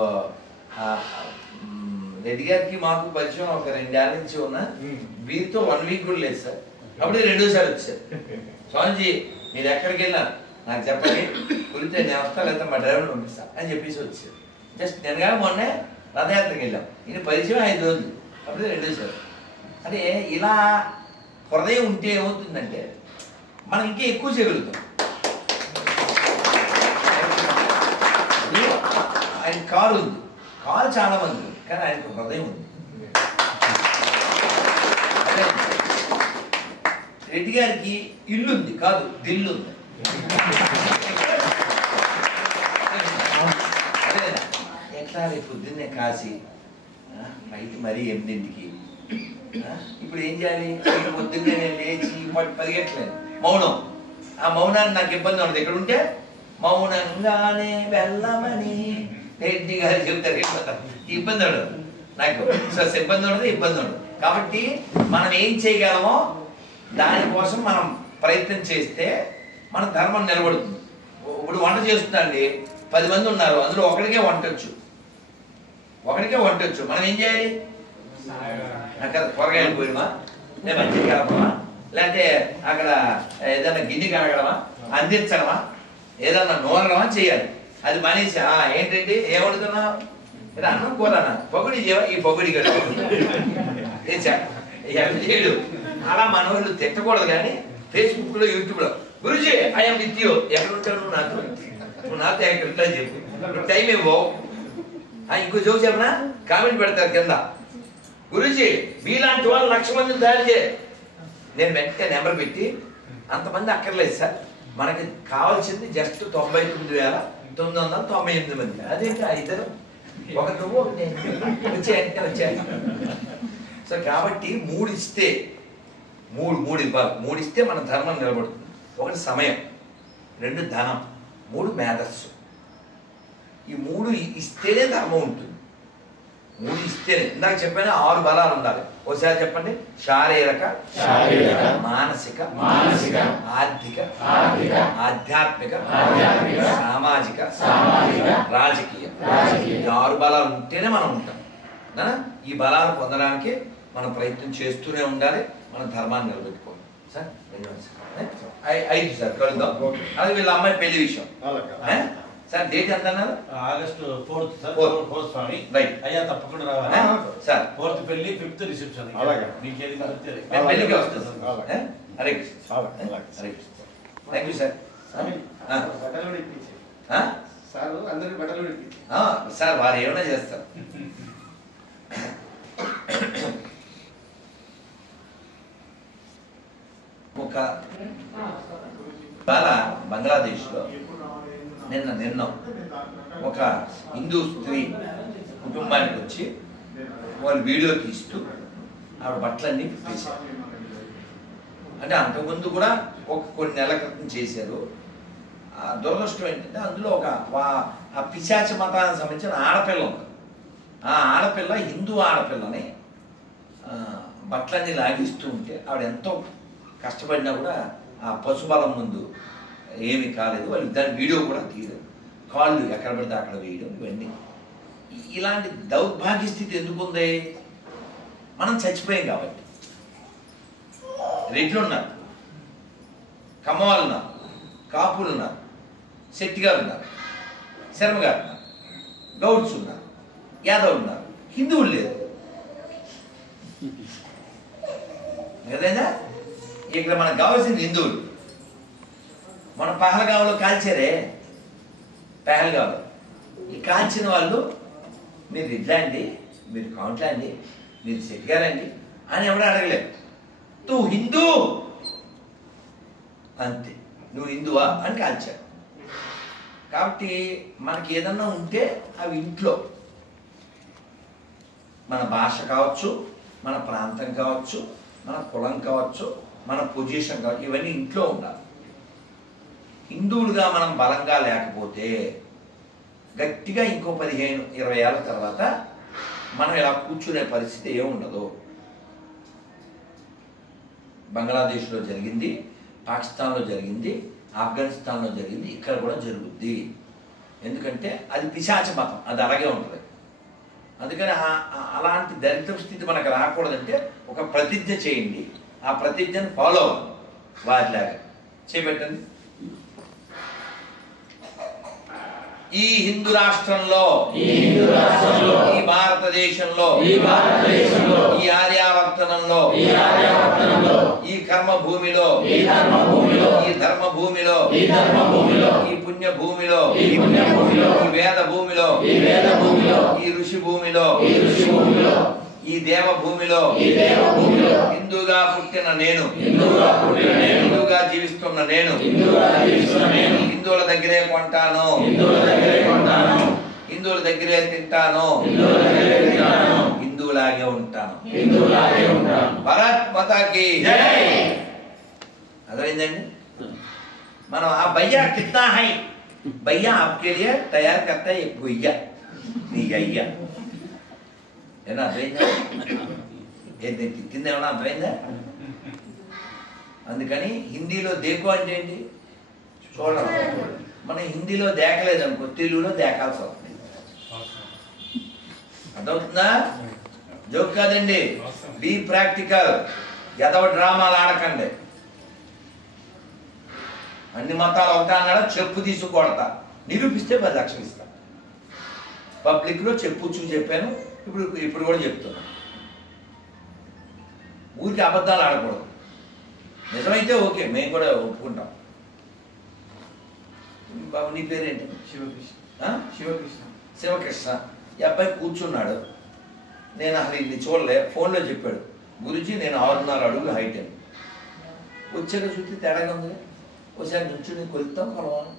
రెడ్డి గారికి మాకు పరిచయం ఒక 2 ఏళ్ళ నుంచి ఉన్న వీరితో 1 వీక్ కూడా లేదు సార్ అప్పుడే రెండోసారి వచ్చారు స్వామిజీ మీరు ఎక్కడికి వెళ్ళినా నాకు చెప్పండి కులితే నేను వస్తా లేదా మా డ్రైవర్ని పంపిస్తా అని చెప్పేసి వచ్చారు జస్ట్ నేను కానీ మొన్నే రథయాత్రకి వెళ్ళాం ఈయన పరిచయం 5 రోజులు అప్పుడే రెండోసారి అంటే ఇలా హృదయం ఉంటే ఏమవుతుందంటే మనం ఇంకా ఎక్కువ చేయగలుగుతాం ఆయన కారు ఉంది కారు చాలా మంది ఉంది కానీ ఆయనకు హృదయం ఉంది రెడ్డి గారికి ఇల్లు ఉంది కాదు దిల్లు ఉంది ఎట్లా రేపు పొద్దున్నే కాసి నైట్ మరీ 8ంటికి ఇప్పుడు ఏం చేయాలి పొద్దున్నే నేను లేచి పరిగెట్టలేను మౌనం ఆ మౌనాన్ని నాకు ఇబ్బంది ఉండదు ఇక్కడ ఉంటే మౌనంగానే వెళ్ళమని రెడ్డి గారు చెప్తారు ఇబ్బంది ఉండదు నాకు ఇబ్బంది ఉండదు ఇబ్బంది ఉండదు కాబట్టి మనం ఏం చేయగలమో దానికోసం మనం ప్రయత్నం చేస్తే మన ధర్మం నిలబడుతుంది ఇప్పుడు వంట చేస్తుందండి 10 మంది ఉన్నారు అందులో ఒకరికే వంటొచ్చు మనం ఏం చేయాలి అక్కడ కూరగాయలు పోయడమా లేదా మంచిగా కలపమా లేకపోతే అక్కడ ఏదైనా గిన్నె కడగడమా అందించడమా ఏదన్నా నూనడమా చేయాలి అది మానేసి ఏంటంటే ఏమడుతున్నావు ఇది అన్నం కూరనా పొగుడి ఈ పొగుడి చేయడు అలా మన వాళ్ళు తిట్టకూడదు కానీ ఫేస్బుక్ లో యూట్యూబ్ లో గురుజీ ఐఎమ్ విత్ యూ ఎక్కడ ఉంటావు నువ్వు నాతో ఎక్కడ ఉంటా చెప్పు టైం ఇవ్వవు ఇంకో జోక్ చెప్పనా కామెంట్ పెడతారు కింద గురుజీ మీలాంటి వాళ్ళు 1,00,000 మందిని తయారు చేయ నేను వెంటనే నెంబర్ పెట్టి అంతమంది అక్కర్లేదు సార్ మనకి కావాల్సింది జస్ట్ 99,998 మంది అదేంటి 5 ఒక నువ్వు వచ్చాయి సో కాబట్టి 3 ఇస్తే 3 ఇవ్వాలి 3 ఇస్తే మన ధర్మం నిలబడుతుంది 1 సమయం 2 ధనం 3 మేధస్సు ఈ 3 ఇస్తేనే ధర్మం ఉంటుంది 3 ఇస్తేనే ఇందాక చెప్పాను 6 బలాలు ఉండాలి ఒకసారి చెప్పండి శారీరక మానసిక ఆర్థిక ఆధ్యాత్మిక సామాజిక రాజకీయ 6 బలాలు ఉంటేనే మనం ఉంటాం ఈ బలాలు పొందడానికి మనం ప్రయత్నం చేస్తూనే ఉండాలి మన ధర్మాన్ని నిలబెట్టుకోవాలి సార్ 5 సార్ కలుద్దాం అది వీళ్ళ అమ్మాయి పెళ్లి విషయం సార్ డేట్ ఎంత అన్నారు ఆగస్టు 4th సార్ 4th స్వామి రైట్ అయ్యా తప్పకుండా రావాలి సార్ 4th పెళ్లి 5th రిసెప్షన్ మీకు ఏది పెళ్లికి వస్తుంది Hare Krishna Hare Krishna thank you sir sir వారు ఏమైనా చేస్తారు ఒక బంగ్లాదేశ్లో నిన్న ఒక హిందూ స్త్రీ కుటుంబానికి వచ్చి వాళ్ళు వీడియో తీస్తూ ఆవిడ బట్టలన్నీ విప్పేశారు అంటే అంతకుముందు కూడా కొన్ని నెలల క్రితం చేశారు దురదృష్టం ఏంటంటే అందులో ఆ పిశాచ మతానికి సంబంధించిన ఆడపిల్ల ఉంది ఆ ఆడపిల్ల హిందూ ఆడపిల్లని బట్టలన్నీ లాగిస్తూ ఉంటే ఆవిడ ఎంతో కష్టపడినా కూడా ఆ పశుబలం ముందు ఏమీ కాలేదు వాళ్ళు దాని వీడియో కూడా తీయలేదు కాళ్ళు ఎక్కడ పడితే అక్కడ వేయడం ఇవన్నీ ఇలాంటి దౌర్భాగ్య స్థితి ఎందుకు ఉంది మనం చచ్చిపోయాం కాబట్టి రెడ్లు ఉన్నారు కమ్మవాళ్ళు ఉన్నారు కాపులు ఉన్నారు శెట్టి గారు ఉన్నారు శర్మ గారు ఉన్నారు గౌడ్స్ ఉన్నారు యాదవ్ ఉన్నారు హిందువులు లేదు ఏదైనా ఇక్కడ మనకు కావాల్సింది హిందువులు మన పహల్గావ్లో కాల్చారే పహల్గావ్లో ఈ కాల్చిన వాళ్ళు మీరు ఇట్లా అండి మీరు కౌంట్లా అండి మీరు శెట్టి గారండి అని ఎవడో అడగలేదు. తూ హిందూ అంతే, నువ్వు హిందువా అని కాల్చాడు. కాబట్టి మనకి ఏదన్నా ఉంటే అవి ఇంట్లో, మన భాష కావచ్చు, మన ప్రాంతం కావచ్చు, మన కులం కావచ్చు, మన పొజిషన్ కావచ్చు, ఇవన్నీ ఇంట్లో ఉండాలి. హిందువులుగా మనం బలంగా లేకపోతే గట్టిగా ఇంకో 15-20 ఏళ్ళ తర్వాత మనం ఇలా కూర్చునే పరిస్థితి ఏముండదు. బంగ్లాదేశ్లో జరిగింది, పాకిస్తాన్లో జరిగింది, ఆఫ్ఘనిస్తాన్లో జరిగింది, ఇక్కడ కూడా జరుగుద్ది. ఎందుకంటే అది పిశాచ మతం, అది అలాగే ఉంటుంది. అందుకని అలాంటి దరిద్ర స్థితి మనకు రాకూడదంటే ఒక ప్రతిజ్ఞ చేయండి, ఆ ప్రతిజ్ఞను ఫాలో అవ్వండి. వారిలాగా చేపెట్టండి. ఈ హిందూ రాష్ట్రంలో, ఈ భారతదేశంలో, ఈ ఆర్యావర్తనంలో, ఈ కర్మభూమిలో, ఈ ధర్మభూమిలో, ఈ పుణ్యభూమిలో, ఈ వేద భూమిలో, ఈ ఋషి భూమిలో, ఈ దేవభూమిలో హిందూగా పుట్టిన నేను, హిందూగా జీవిస్తున్న నేను హిందువుల దగ్గరే కొంటాను, హిందువుల దగ్గరే తింటాను, హిందువులాగే ఉంటాను. భారత్ మాతాకి అర్థమైందండి. మనం ఆ భయ్యా కిత్నా హై, భయ్యా ఆప్కే లియే తయారు కర్తా హై ఎక్ భయ్యా, నీ అయ్యా. ఏమన్నా అర్థమైందా? ఏంటి తిట్టింది, ఏమన్నా అర్థమైందా? అందుకని హిందీలో దేకు అంటే ఏంటి చూడండి. మనం హిందీలో దేకలేదు అనుకో, తెలుగులో దేకాల్సి వస్తుంది. అర్థమవుతుందా? జోక్ కాదండి, బీ ప్రాక్టికల్. ఎదవ డ్రామాలు ఆడకండి. అన్ని మతాలు ఒకటా అన్నాడా, చెప్పు తీసుకొడతా, నిరూపిస్తే 10 లక్షలు ఇస్తా. పబ్లిక్లో చెప్పు చెప్పాను, ఇప్పుడు కూడా చెప్తున్నా. ఊరికి అబద్ధాలు ఆడకూడదు. నిజమైతే ఓకే, మేము కూడా ఒప్పుకుంటాం. బాబు నీ పేరేంటి? శివకృష్ణ. ఈ అబ్బాయి కూర్చున్నాడు, నేను అసలు ఇది చూడలే, ఫోన్లో చెప్పాడు, గురించి నేను 6.5 అడుగులు హైట్ అని. వచ్చాక చూస్తే తేడాగా ఉంది. ఒకసారి నుంచుని కొలుస్తాం కొలవాలి,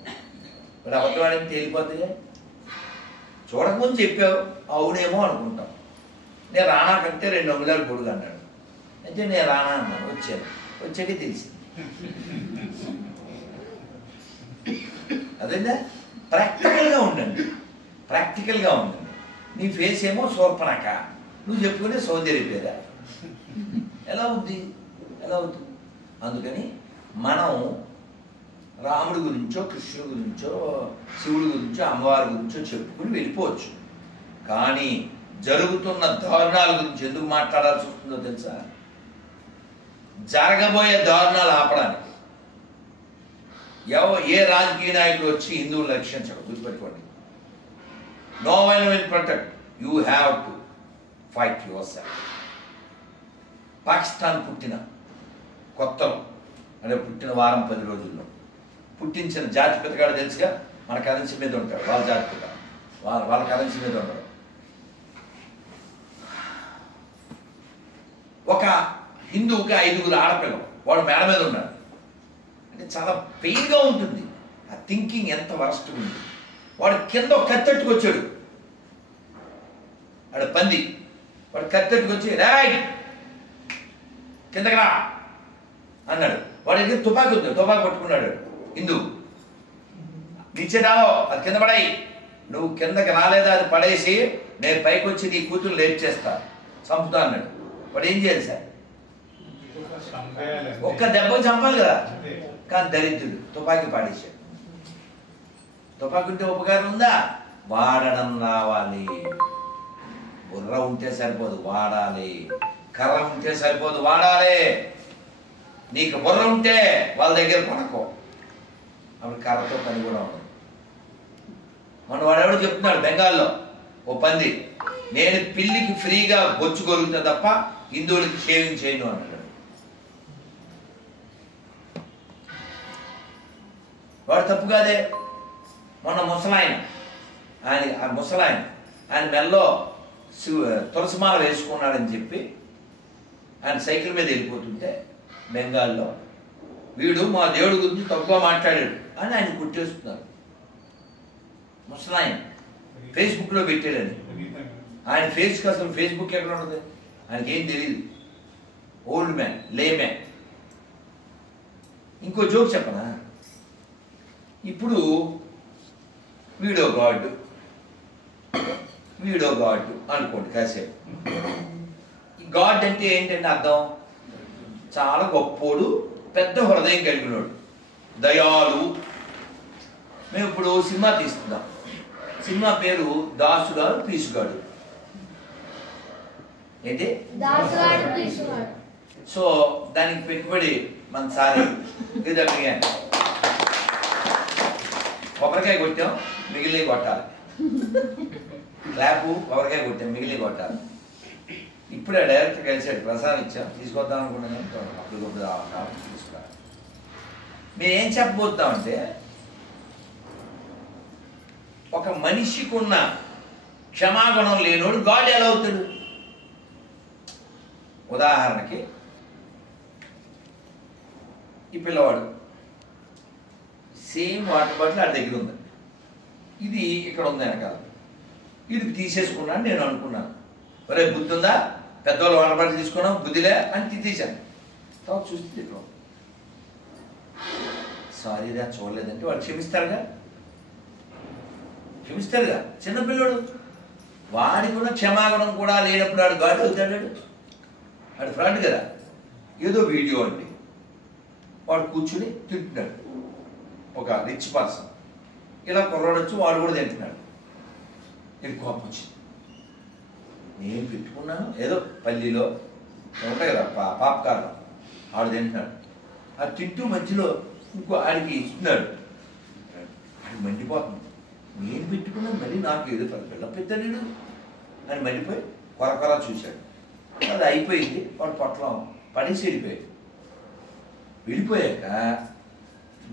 ఇప్పుడు అబద్ధవాడిని తేలిపోతుందిగా. చూడకముందు చెప్పావు, అవునేమో అనుకుంటాం. నేను రానా కంటే 2 అంగుళాలు పొడుగు అన్నాడు. అయితే నేను రానా అన్నాను. వచ్చాక తెలిసింది. అదేందా? ప్రాక్టికల్గా ఉండండి, ప్రాక్టికల్గా ఉండండి. నీ ఫేస్ ఏమో శూర్పణఖ, నువ్వు చెప్పుకునే సౌందర్య పేరా, ఎలా అవుద్ది? ఎలా అవుతుంది? అందుకని మనం రాముడి గురించో, కృష్ణుడి గురించో, శివుడి గురించో, అమ్మవారి గురించో చెప్పుకుని వెళ్ళిపోవచ్చు. కానీ జరుగుతున్న దారుణాల గురించి ఎందుకు మాట్లాడాల్సి వస్తుందో తెలుసా? జరగబోయే దారుణాలు ఆపడానికి ఏ రాజకీయ నాయకుడు వచ్చి హిందువులు రక్షించడు. గుర్తుపెట్టుకోండి. No one will protect, you have to fight yourself. Pakistan పుట్టిన కొత్తలో, అంటే పుట్టిన వారం 10 రోజుల్లో పుట్టించిన జాతిపిత కాడ తెలుసుగా, మన కరెన్సీ మీద ఉంటాడు. వాళ్ళ జాతిపిత వాళ్ళ కరెన్సీ మీద ఉంటాడు. ఒక హిందువుకి 5 ఆడపిల్లలు, వాడు మేడ మీద ఉన్నాడు. అంటే చాలా పెయిన్గా ఉంటుంది. ఆ థింకింగ్ ఎంత వరస్ట్ ఉంది. వాడు కింద కత్తెట్టుకొచ్చాడు, వాడు పంది, వాడు కత్తెట్టుకొచ్చి రాయ్ కిందకి రా అన్నాడు. వాడి దగ్గర తుపాకీ ఉంది, తుపాకీ పట్టుకున్నాడు హిందూ. నిచ్చేడాలో అది కింద పడాయి, నువ్వు కిందకి రాలేదా అది పడేసి నేను పైకి వచ్చి నీ కూతురు లేట్ చేస్తా, చంపుతా అన్నాడు. వాడు ఏం చేయాలి సార్? ఒక్క దెబ్బకు చంపాలి కదా. కానీ దరిద్రుడు తుపాకీ పాడేశాడు. తుపాకీ ఉంటే ఉపకారం ఉందా? వాడడం రావాలి. బుర్ర ఉంటే సరిపోదు, వాడాలి. కర్ర ఉంటే సరిపోదు, వాడాలి. నీకు బుర్ర ఉంటే వాళ్ళ దగ్గర కొనకో, అప్పుడు కర్రతో పని కూడా ఉండదు. మన వాడెవడో చెప్తున్నాడు బెంగాల్లో ఓ పంది, నేను పిల్లికి ఫ్రీగా బొచ్చు కొలుగుతా తప్ప హిందువులకి షేవింగ్ చేయను అన్నాడు. వాడు తప్పు కాదే. మొన్న ముసలాయన, ఆయన మెల్లో తులసిమాల వేసుకున్నాడని చెప్పి ఆయన సైకిల్ మీద వెళ్ళిపోతుంటే బెంగాల్లో వీడు మా దేవుడి గురించి తక్కువ మాట్లాడాడు అని ఆయన కుట్టేస్తున్నారు. ముసలాయన ఫేస్బుక్లో పెట్టాడని. ఆయన ఫేస్కి అసలు ఫేస్బుక్ ఎక్కడ ఉండదు, ఆయనకి ఏం తెలియదు. ఓల్డ్ మ్యాన్, లే మ్యాన్. ఇంకో జోక్ చెప్పనా? ఇప్పుడు వీడియో గాడ్ అనుకోండి కాసేపు. ఈ గాడ్ అంటే ఏంటంటే అర్థం చాలా గొప్పోడు, పెద్ద హృదయం కలిగినోడు, దయాలు. మేము ఇప్పుడు సినిమా తీస్తున్నాం. సినిమా పేరు దాసుగాడు పీసుగాడు. ఏంటి? సో దానికి పెట్టుబడి మన సారి కొబ్బరికాయ కొట్టాం, మిగిలిన కొట్టాలి. క్లాపు కొబ్బరికాయ కొట్టాం, మిగిలిన కొట్టాలి. ఇప్పుడే డైరెక్టర్ కలిసాడు, ప్రసాదం ఇచ్చాం, తీసుకొద్దాం అనుకున్నాను. అప్పుడు తీసుకురా. మేమేం చెప్పబోతామంటే ఒక మనిషికున్న క్షమాగుణం లేనోడు గాడ్ ఎలా అవుతాడు? ఉదాహరణకి ఈ పిల్లవాడు సేమ్ వాటర్ బాటిల్ ఆ దగ్గర ఉంది, ఇది ఇక్కడ ఉంది వెనకాల. ఇది తీసేసుకున్నాను నేను అనుకున్నాను, ఒరే బుద్ధి ఉందా, పెద్దవాళ్ళు వాటర్ బాటిల్ తీసుకున్నాం బుద్ధిలే అని తీసాను. తర్వాత చూస్తే ఇక్కడ సారీ రా చూడలేదంటే వాడు క్షమిస్తారుగా. చిన్నపిల్లడు వాడికి కూడా క్షమాగుణం కూడా లేనప్పుడు వాడు గాడి అవుతాడు. వాడు ఫ్రాడ్ కదా. ఏదో వీడియో అండి, వాడు కూర్చుని తింటున్నాడు. ఒక రిచ్ పర్సన్ ఇలా కుర్రాడొచ్చు, వాడు కూడా తింటున్నాడు. ఇది కోపం వచ్చింది. నేను పెట్టుకున్నాను ఏదో పల్లీలో ఉంటాయి కదా పాప్కార్న్, ఆడు తింటున్నాడు. అది తింటూ మధ్యలో ఇంకో ఆడికి ఇస్తున్నాడు. ఆడికి మండిపోతుంది. నేను పెట్టుకున్నాను మళ్ళీ నాకు ఏదో పిల్ల పెద్దడు అని మండిపోయి కొరకొర చూశాడు. అది అయిపోయింది. వాడు పొట్లం పడేసి వెళ్ళిపోయాక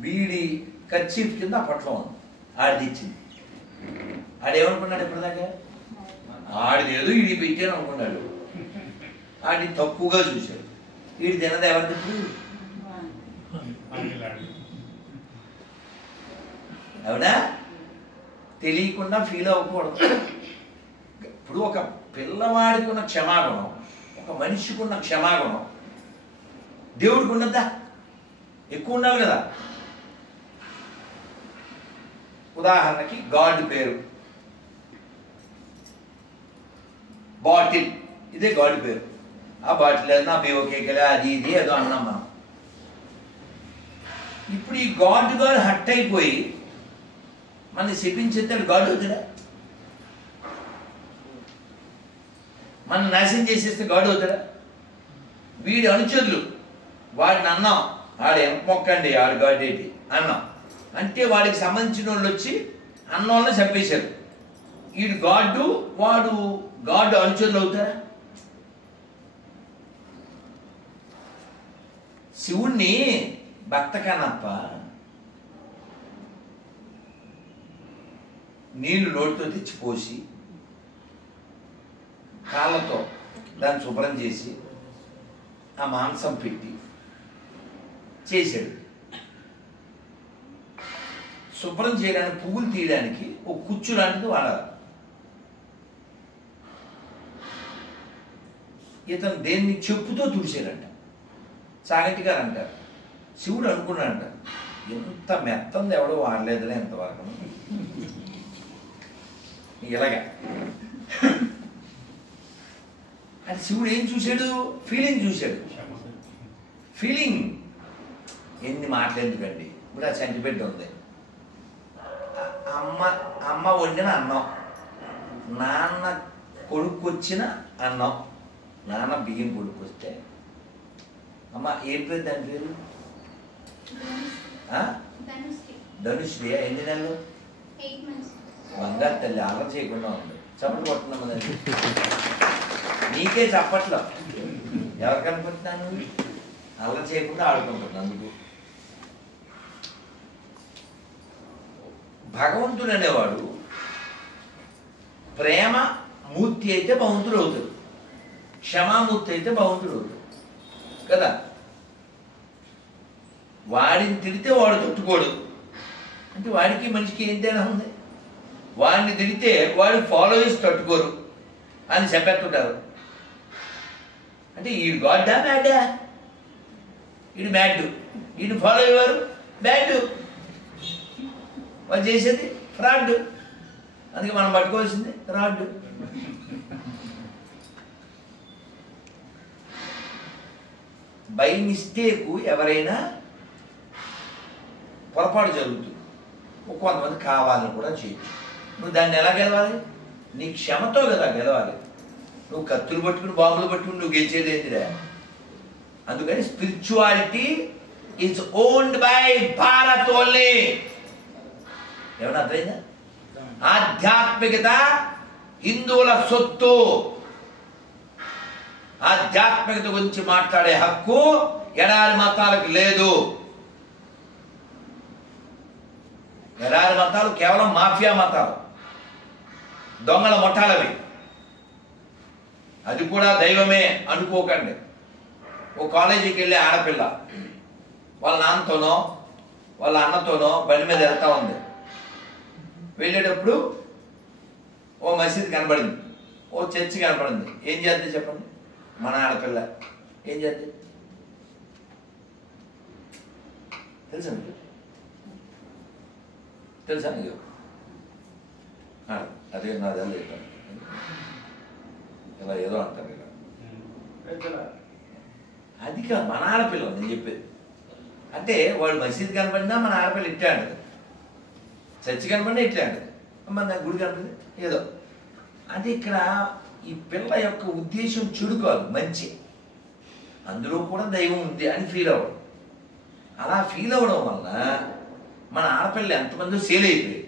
వీడి కర్చీఫ్ కింద ఆ పొట్లం ఉంది, ఆడిది ఇచ్చింది. ఆడేమనుకున్నాడు ఇప్పటిదాకా? ఆడిది ఏదో వీడి పెట్టాను అనుకున్నాడు. ఆడిని తక్కువగా చూశాడు. వీడి తినది ఎవరిది? అవునా? తెలియకుండా ఫీల్ అవ్వకూడదు. ఇప్పుడు ఒక పిల్లవాడికి ఉన్న క్షమాగుణం, ఒక మనిషికి ఉన్న క్షమాగుణం దేవుడికి ఉన్నదా? ఎక్కువ ఉండాలి కదా. ఉదాహరణకి గాడ్ పేరు బాటిల్, ఇదే గాడ్ పేరు. ఆ బాటిల్ నా బేవకేకలే అది ఇది ఏదో అన్నాం మనం. ఇప్పుడు ఈ గాడ్ హట్ అయిపోయి మన శపించేస్తాడు. గాడ్ అవుతాడా? మన నాశనం చేసేస్తే గాడ్ అవుతాడా? వీడి అనుచరులు వాడిని అన్నాం, ఆడు ఎంత మొక్కండి ఆడు గాడ్ ఏంటి అన్నాం అంటే వాడికి సంబంధించిన వాళ్ళు వచ్చి అన్న వాళ్ళని చంపేశారు. వీడు గాడ్డు, వాడు గాడ్ అనుచరులు అవుతారా? శివుణ్ణి భక్త కనప్ప నీళ్లు నోటితో తెచ్చిపోసి కాళ్ళతో దాన్ని శుభ్రం చేసి ఆ మాంసం పెట్టి చేశాడు. శుభ్రం చేయడానికి పువ్వులు తీయడానికి ఒక కుచ్చు లాంటిది వాడాలి. ఇతను దేన్ని చెప్పుతో తుడిచాడంట. సాగంటి గారు అంటారు, శివుడు అనుకున్నాడంట ఎంత మెత్తంది ఎవడో వాడలేదులే ఎంతవరకు. ఇలాగా అది శివుడు ఏం చూశాడు? ఫీలింగ్ చూశాడు. ఫీలింగ్. ఎన్ని మాట్లాడేందుకండి. ఇప్పుడు ఆ సెంటిమెంట్ ఉంది. అమ్మ వండిన అన్నం, నాన్న కొడుకొచ్చిన అన్నం, నాన్న బియ్యం కొడుకొస్తే అమ్మ ఏం పేరు దాని పేరు? ధనుశ్రీ. ఎన్ని నెలలు? బంగారు తల్లి. అల్లరి చేయకుండా ఉంది. చప్పట్లు కొట్టున్నాము దాన్ని. నీకే చప్పట్లో ఎవరు కనుకుంటున్నాను? అల్లరి చేయకుండా ఆడుకుంటున్నాను. అందుకు భగవంతుడు అనేవాడు ప్రేమ మూర్తి అయితే భగవంతుడు అవుతాడు, క్షమామూర్తి అయితే భగవంతుడు అవుతాడు కదా. వాడిని తిడితే వాడు తట్టుకోడు అంటే వాడికి మనిషికి ఏం తేడా ఉంది? వాడిని తిడితే వాడి ఫాలోవర్స్ తట్టుకోరు అని చెప్పేస్తుంటారు. అంటే ఈడు గాడ్డా మ్యాడా? ఈడు మ్యాడ్, ఈడు ఫాలో అయ్యేవారు బ్యాడ్, వాళ్ళు చేసేది ఫ్రాడ్. అందుకే మనం పట్టుకోవాల్సింది రాడ్. బై మిస్టేకు ఎవరైనా పొరపాటు జరుగుతుంది, కొంతమంది కావాలని కూడా చేయొచ్చు. నువ్వు దాన్ని ఎలా గెలవాలి? నీ క్షమతో కదా గెలవాలి. నువ్వు కత్తులు పట్టుకుని బాంబులు పట్టుకుని నువ్వు గెలిచేది ఏంటిరా? అందుకని spirituality is owned by Bharat only. ఏమన్నా అర్థమైందా? ఆధ్యాత్మికత హిందువుల సొత్తు. ఆధ్యాత్మికత గురించి మాట్లాడే హక్కు ఎడారి మతాలకు లేదు. ఎడారి మతాలు కేవలం మాఫియా మతాలు, దొంగల మొట్టాలవి. అది కూడా దైవమే అనుకోకండి. ఓ కాలేజీకి వెళ్ళే ఆడపిల్ల వాళ్ళ నాన్నతోనో వాళ్ళ అన్నతోనో బండి మీద వెళ్తా ఉంది. వెళ్ళేటప్పుడు ఓ మసీద్ కనబడింది, ఓ చర్చి కనపడింది. ఏం చేద్ది చెప్పండి? మన ఆడపిల్ల ఏం చేద్ది తెలుసా మీకు? తెలుసా నీకు? అదే నాది ఇలా ఏదో అంటారు ఇలా. అది కాదు, మన ఆడపిల్ల నేను చెప్పేది. అంటే వాడు మసీద్ కనపడినా మన ఆడపిల్ల ఇట్టే అంటది, చర్చి కనపడినా ఇట్లే అంటది, మన గుడి కనపడింది ఏదో. అంటే ఇక్కడ ఈ పిల్ల యొక్క ఉద్దేశం చెడు కాదు, మంచి. అందులో కూడా దైవం ఉంది అని ఫీల్ అవ్వడం. అలా ఫీల్ అవ్వడం వల్ల మన ఆడపిల్ల ఎంతమంది సేల్ అయిపోయి.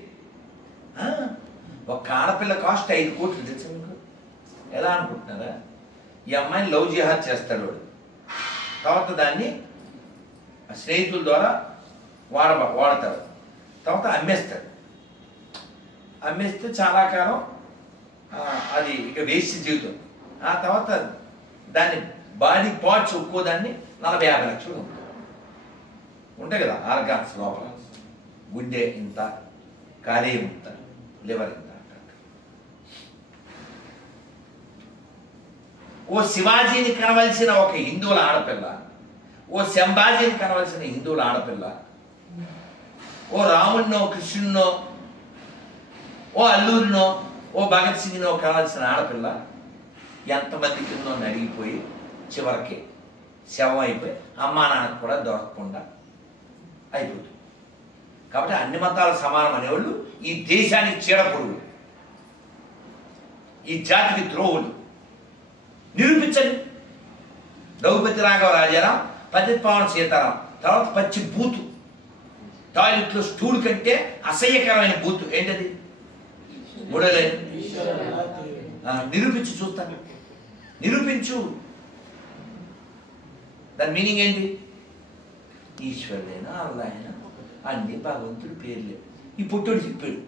ఒక్క ఆడపిల్ల కాస్ట్ 5 కోట్లు తెలుసా మీకు? ఎలా అనుకుంటున్నారా? ఈ అమ్మాయిని లవ్ జిహాద్ చేస్తాడు వాడు, తర్వాత దాన్ని స్నేహితుల ద్వారా వాడతాడు, తర్వాత అమ్మేస్తాడు. అమ్మేస్తే చాలా కాలం అది ఇక వేస్ట్ జీవితం. ఆ తర్వాత దాన్ని బాడీ పార్ట్స్ ఒక్కోదాన్ని 40-50 లక్షలు ఉంటాయి కదా. ఆర్గాన్స్ లోపల గుండె ఇంత, కాలేయం ఇంత, లివర్ ఇంత. ఓ శివాజీని కనవలసిన ఒక హిందువుల ఆడపిల్ల, ఓ శంభాజీని కనవలసిన హిందువుల ఆడపిల్ల, ఓ రాముడినో కృష్ణుడినో ఓ అల్లూరినో ఓ భగత్ సింగ్నో కనవలసిన ఆడపిల్ల ఎంతమంది కిందో నడిగిపోయి చివరికి శవం అయిపోయి అమ్మా నాన్నకు కూడా దొరకకుండా అయిపోతుంది. కాబట్టి అన్ని మతాలు సమానం అనేవాళ్ళు ఈ దేశానికి చీడపురుగులు, ఈ జాతికి ద్రోహులు. నిరూపించండి. ద్రౌపది రాఘవ రాజారాం, పతిత్ పావన సీతారాం, తర్వాత పచ్చి బూతు, టాయిలెట్లో స్టూల్ కంటే అసహ్యకరమైన బూతు ఏంటది? మూడోలేదు. నిరూపించు, చూస్తాను. నిరూపించు. దాని మీనింగ్ ఏంటి? ఈశ్వరుడైనా అల్లా అయినా అన్ని భగవంతుడి పేర్లే. ఈ పొట్టుడు చెప్పాడు.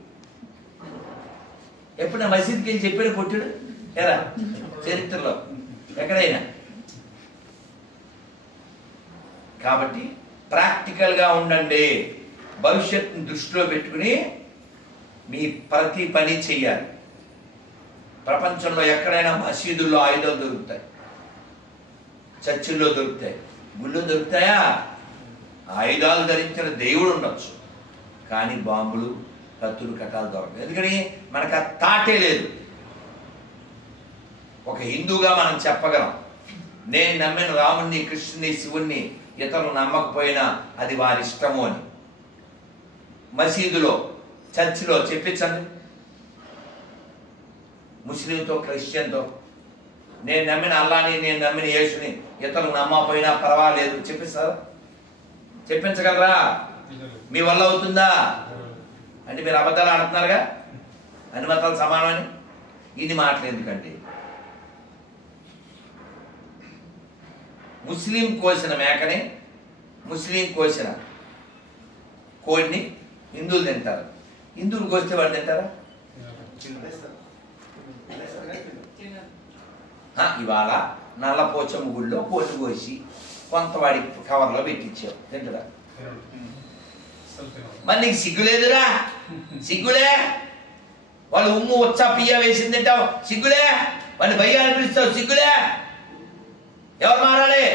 ఎప్పుడైనా మసీద్కి వెళ్ళి చెప్పాడు పొట్టుడు? ఎలా చరిత్రలో ఎక్కడైనా? కాబట్టి ప్రాక్టికల్గా ఉండండి. భవిష్యత్తును దృష్టిలో పెట్టుకుని మీ ప్రతి పని చెయ్యాలి. ప్రపంచంలో ఎక్కడైనా మసీదుల్లో ఆయుధాలు దొరుకుతాయి, చర్చిల్లో దొరుకుతాయి, గుళ్ళు దొరుకుతాయా? ఆయుధాలు ధరించిన దేవుడు ఉండొచ్చు, కానీ బాంబులు, కత్తులు, కటాలు దొరకదు. ఎందుకని? మనకు ఆ తాటే లేదు. ఒక హిందూగా మనం చెప్పగలం, నేను నమ్మిన రాముణ్ణి, కృష్ణుని, శివుణ్ణి ఇతరులు నమ్మకపోయినా అది వారి ఇష్టము అని. మసీదులో, చర్చిలో చెప్పించండి. ముస్లింతో, క్రిస్టియన్తో నేను నమ్మిన అల్లాని, నేను నమ్మిన యేసుని ఇతరులు నమ్మకపోయినా పర్వాలేదు చెప్పిస్తారా? చెప్పించగలరా? మీ వల్ల అవుతుందా? అంటే మీరు అబద్ధాలు ఆడుతున్నారుగా, అన్ని మతాలు సమానమని. ఇన్ని మాటలు ఎందుకండి? ముస్లిం కోసిన మేకని, ముస్లిం కోసిన కోడిని హిందువులు తింటారు. హిందువులు కోస్తే వాడు తింటారా? ఇవాళ నల్లపోచమ్మ గుళ్ళో కోసి కోసి కొంతవాడి కవర్లో పెట్టించావు తింటురా. మరి నీకు సిగ్గులేదురా? సిగ్గులే? వాళ్ళు ఉమ్ము వచ్చా పియ్య వేసింది తింటావు సిగ్గులే? వాళ్ళని భయ్య అనిపిస్తావు సిగ్గులే? ఎవరు మారాలి?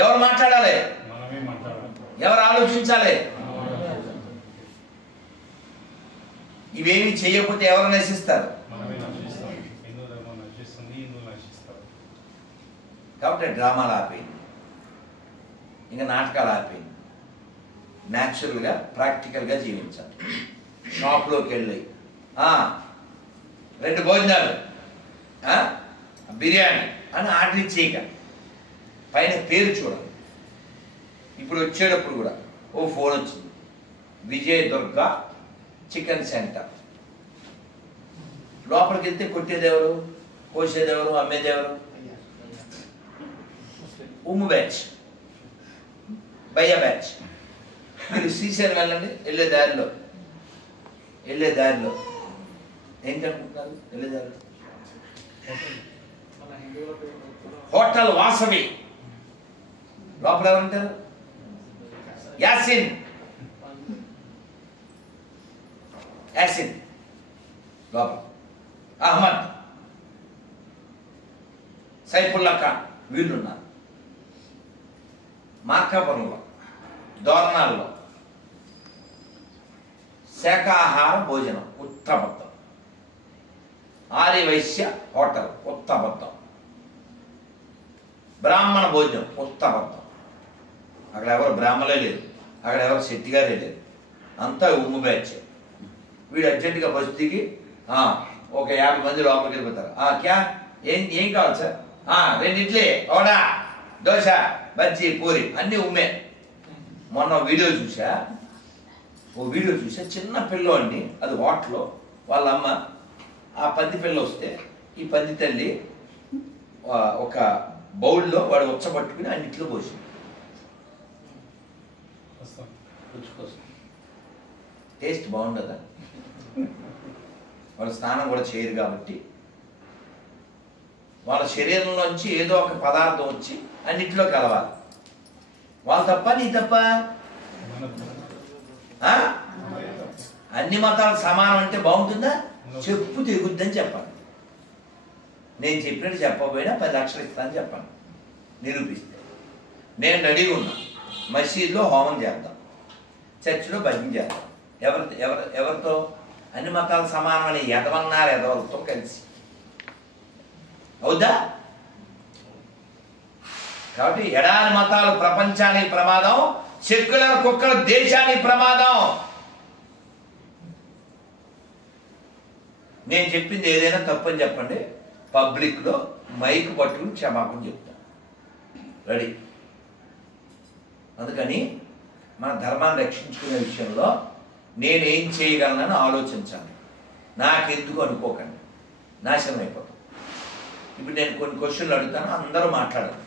ఎవరు మాట్లాడాలి? ఎవరు ఆలోచించాలి? ఇవేమి చేయకపోతే ఎవరు నశిస్తారు? కాబట్టి డ్రామాలు ఆపేయండి, ఇంకా నాటకాలు ఆపేయండి, న్యాచురల్గా ప్రాక్టికల్గా జీవించాలి. షాప్లోకి వెళ్ళి 2 భోజనాలు బిర్యానీ అని ఆర్డర్ ఇచ్చేయక పైన పేరు చూడాలి. ఇప్పుడు వచ్చేటప్పుడు కూడా ఓ ఫోన్ వచ్చింది, విజయ దుర్గా చికెన్ సెంటర్. లోపలికి వెళ్తే కొట్టేదెవరు, కోసేదెవరు, అమ్మేదెవరు? ఉమ్ము బ్యాచ్, భయ్య బ్యాచ్. మీరు శ్రీశైలం వెళ్ళండి, వెళ్ళే దారిలో ఏంటనుకుంటున్నారు? వెళ్ళే దారిలో హోటల్ వాసవి. లోపల ఎవరుంటారు? యాసిన్ లోపల, అహ్మద్, సైఫుల్లా ఖాన్ వీళ్ళున్నారు. మార్కాపురంలో, దోర్నాల్లో శాకాహార భోజనం ఉత్తబద్ధం. ఆర్యవైశ్య హోటల్ ఉత్తబద్ధం. బ్రాహ్మణ భోజనం ఉత్తబద్ధం. అక్కడ ఎవరు బ్రాహ్మణులే లేదు, అక్కడ ఎవరు శెట్టిగారే లేదు, అంతా ఉమ్ము బ్యాచ్. వీడు అర్జెంటుగా బస్సు దిగి ఒక 50 మంది లోపలికి వెళ్ళిపోతారు. క్యా ఏం కావాలి సార్? 2 ఇడ్లీ, వడ, దోశ, బజ్జీ, పూరి అన్నీ ఉమ్మే. మొన్న వీడియో చూసా, చిన్న పిల్లోడిని, అది హోటల్లో వాళ్ళ అమ్మ ఆ పంది పిల్ల వస్తే ఈ పంది తల్లి ఒక బౌల్లో వాడు ఉచ్చబట్టుకుని అన్నిట్లో పోసింది. టేస్ట్ బాగుండదా? వాళ్ళు స్నానం కూడా చేయరు కాబట్టి వాళ్ళ శరీరంలోంచి ఏదో ఒక పదార్థం వచ్చి అన్నింటిలో కలవాలి. వాళ్ళు తప్ప నీ తప్ప? అన్ని మతాలు సమానం అంటే బాగుంటుందా? చెప్పు తెగుద్దని చెప్పాలి. నేను చెప్పినట్టు చెప్పకపోయినా 10 లక్షలు ఇస్తానని చెప్పాను, నిరూపిస్తే. నేను రెడీగా ఉన్నా. మసీదులో హోమం చేద్దాం, చర్చిలో భజన చేద్దాం. ఎవరితో? అన్ని మతాలు సమానం అని ఎదవన్నారు, ఎదవలతో కలిసి. అవుద్దా? కాబట్టి ఎడారి మతాలు ప్రపంచానికి ప్రమాదం, సెక్యులర్ కుక్కలు దేశానికి ప్రమాదం. నేను చెప్పింది ఏదైనా తప్పని చెప్పండి, పబ్లిక్లో మైక్ పట్టుకుని క్షమాపణ చెప్తాను. రెడీ? అందుకని మన ధర్మాన్ని రక్షించుకునే విషయంలో నేనేం చేయగలనని ఆలోచించాలి. నాకెందుకు అనుకోకండి, నాశనం అయిపోతాం. ఇప్పుడు నేను కొన్ని క్వశ్చన్లు అడుగుతాను, అందరూ మాట్లాడాలి.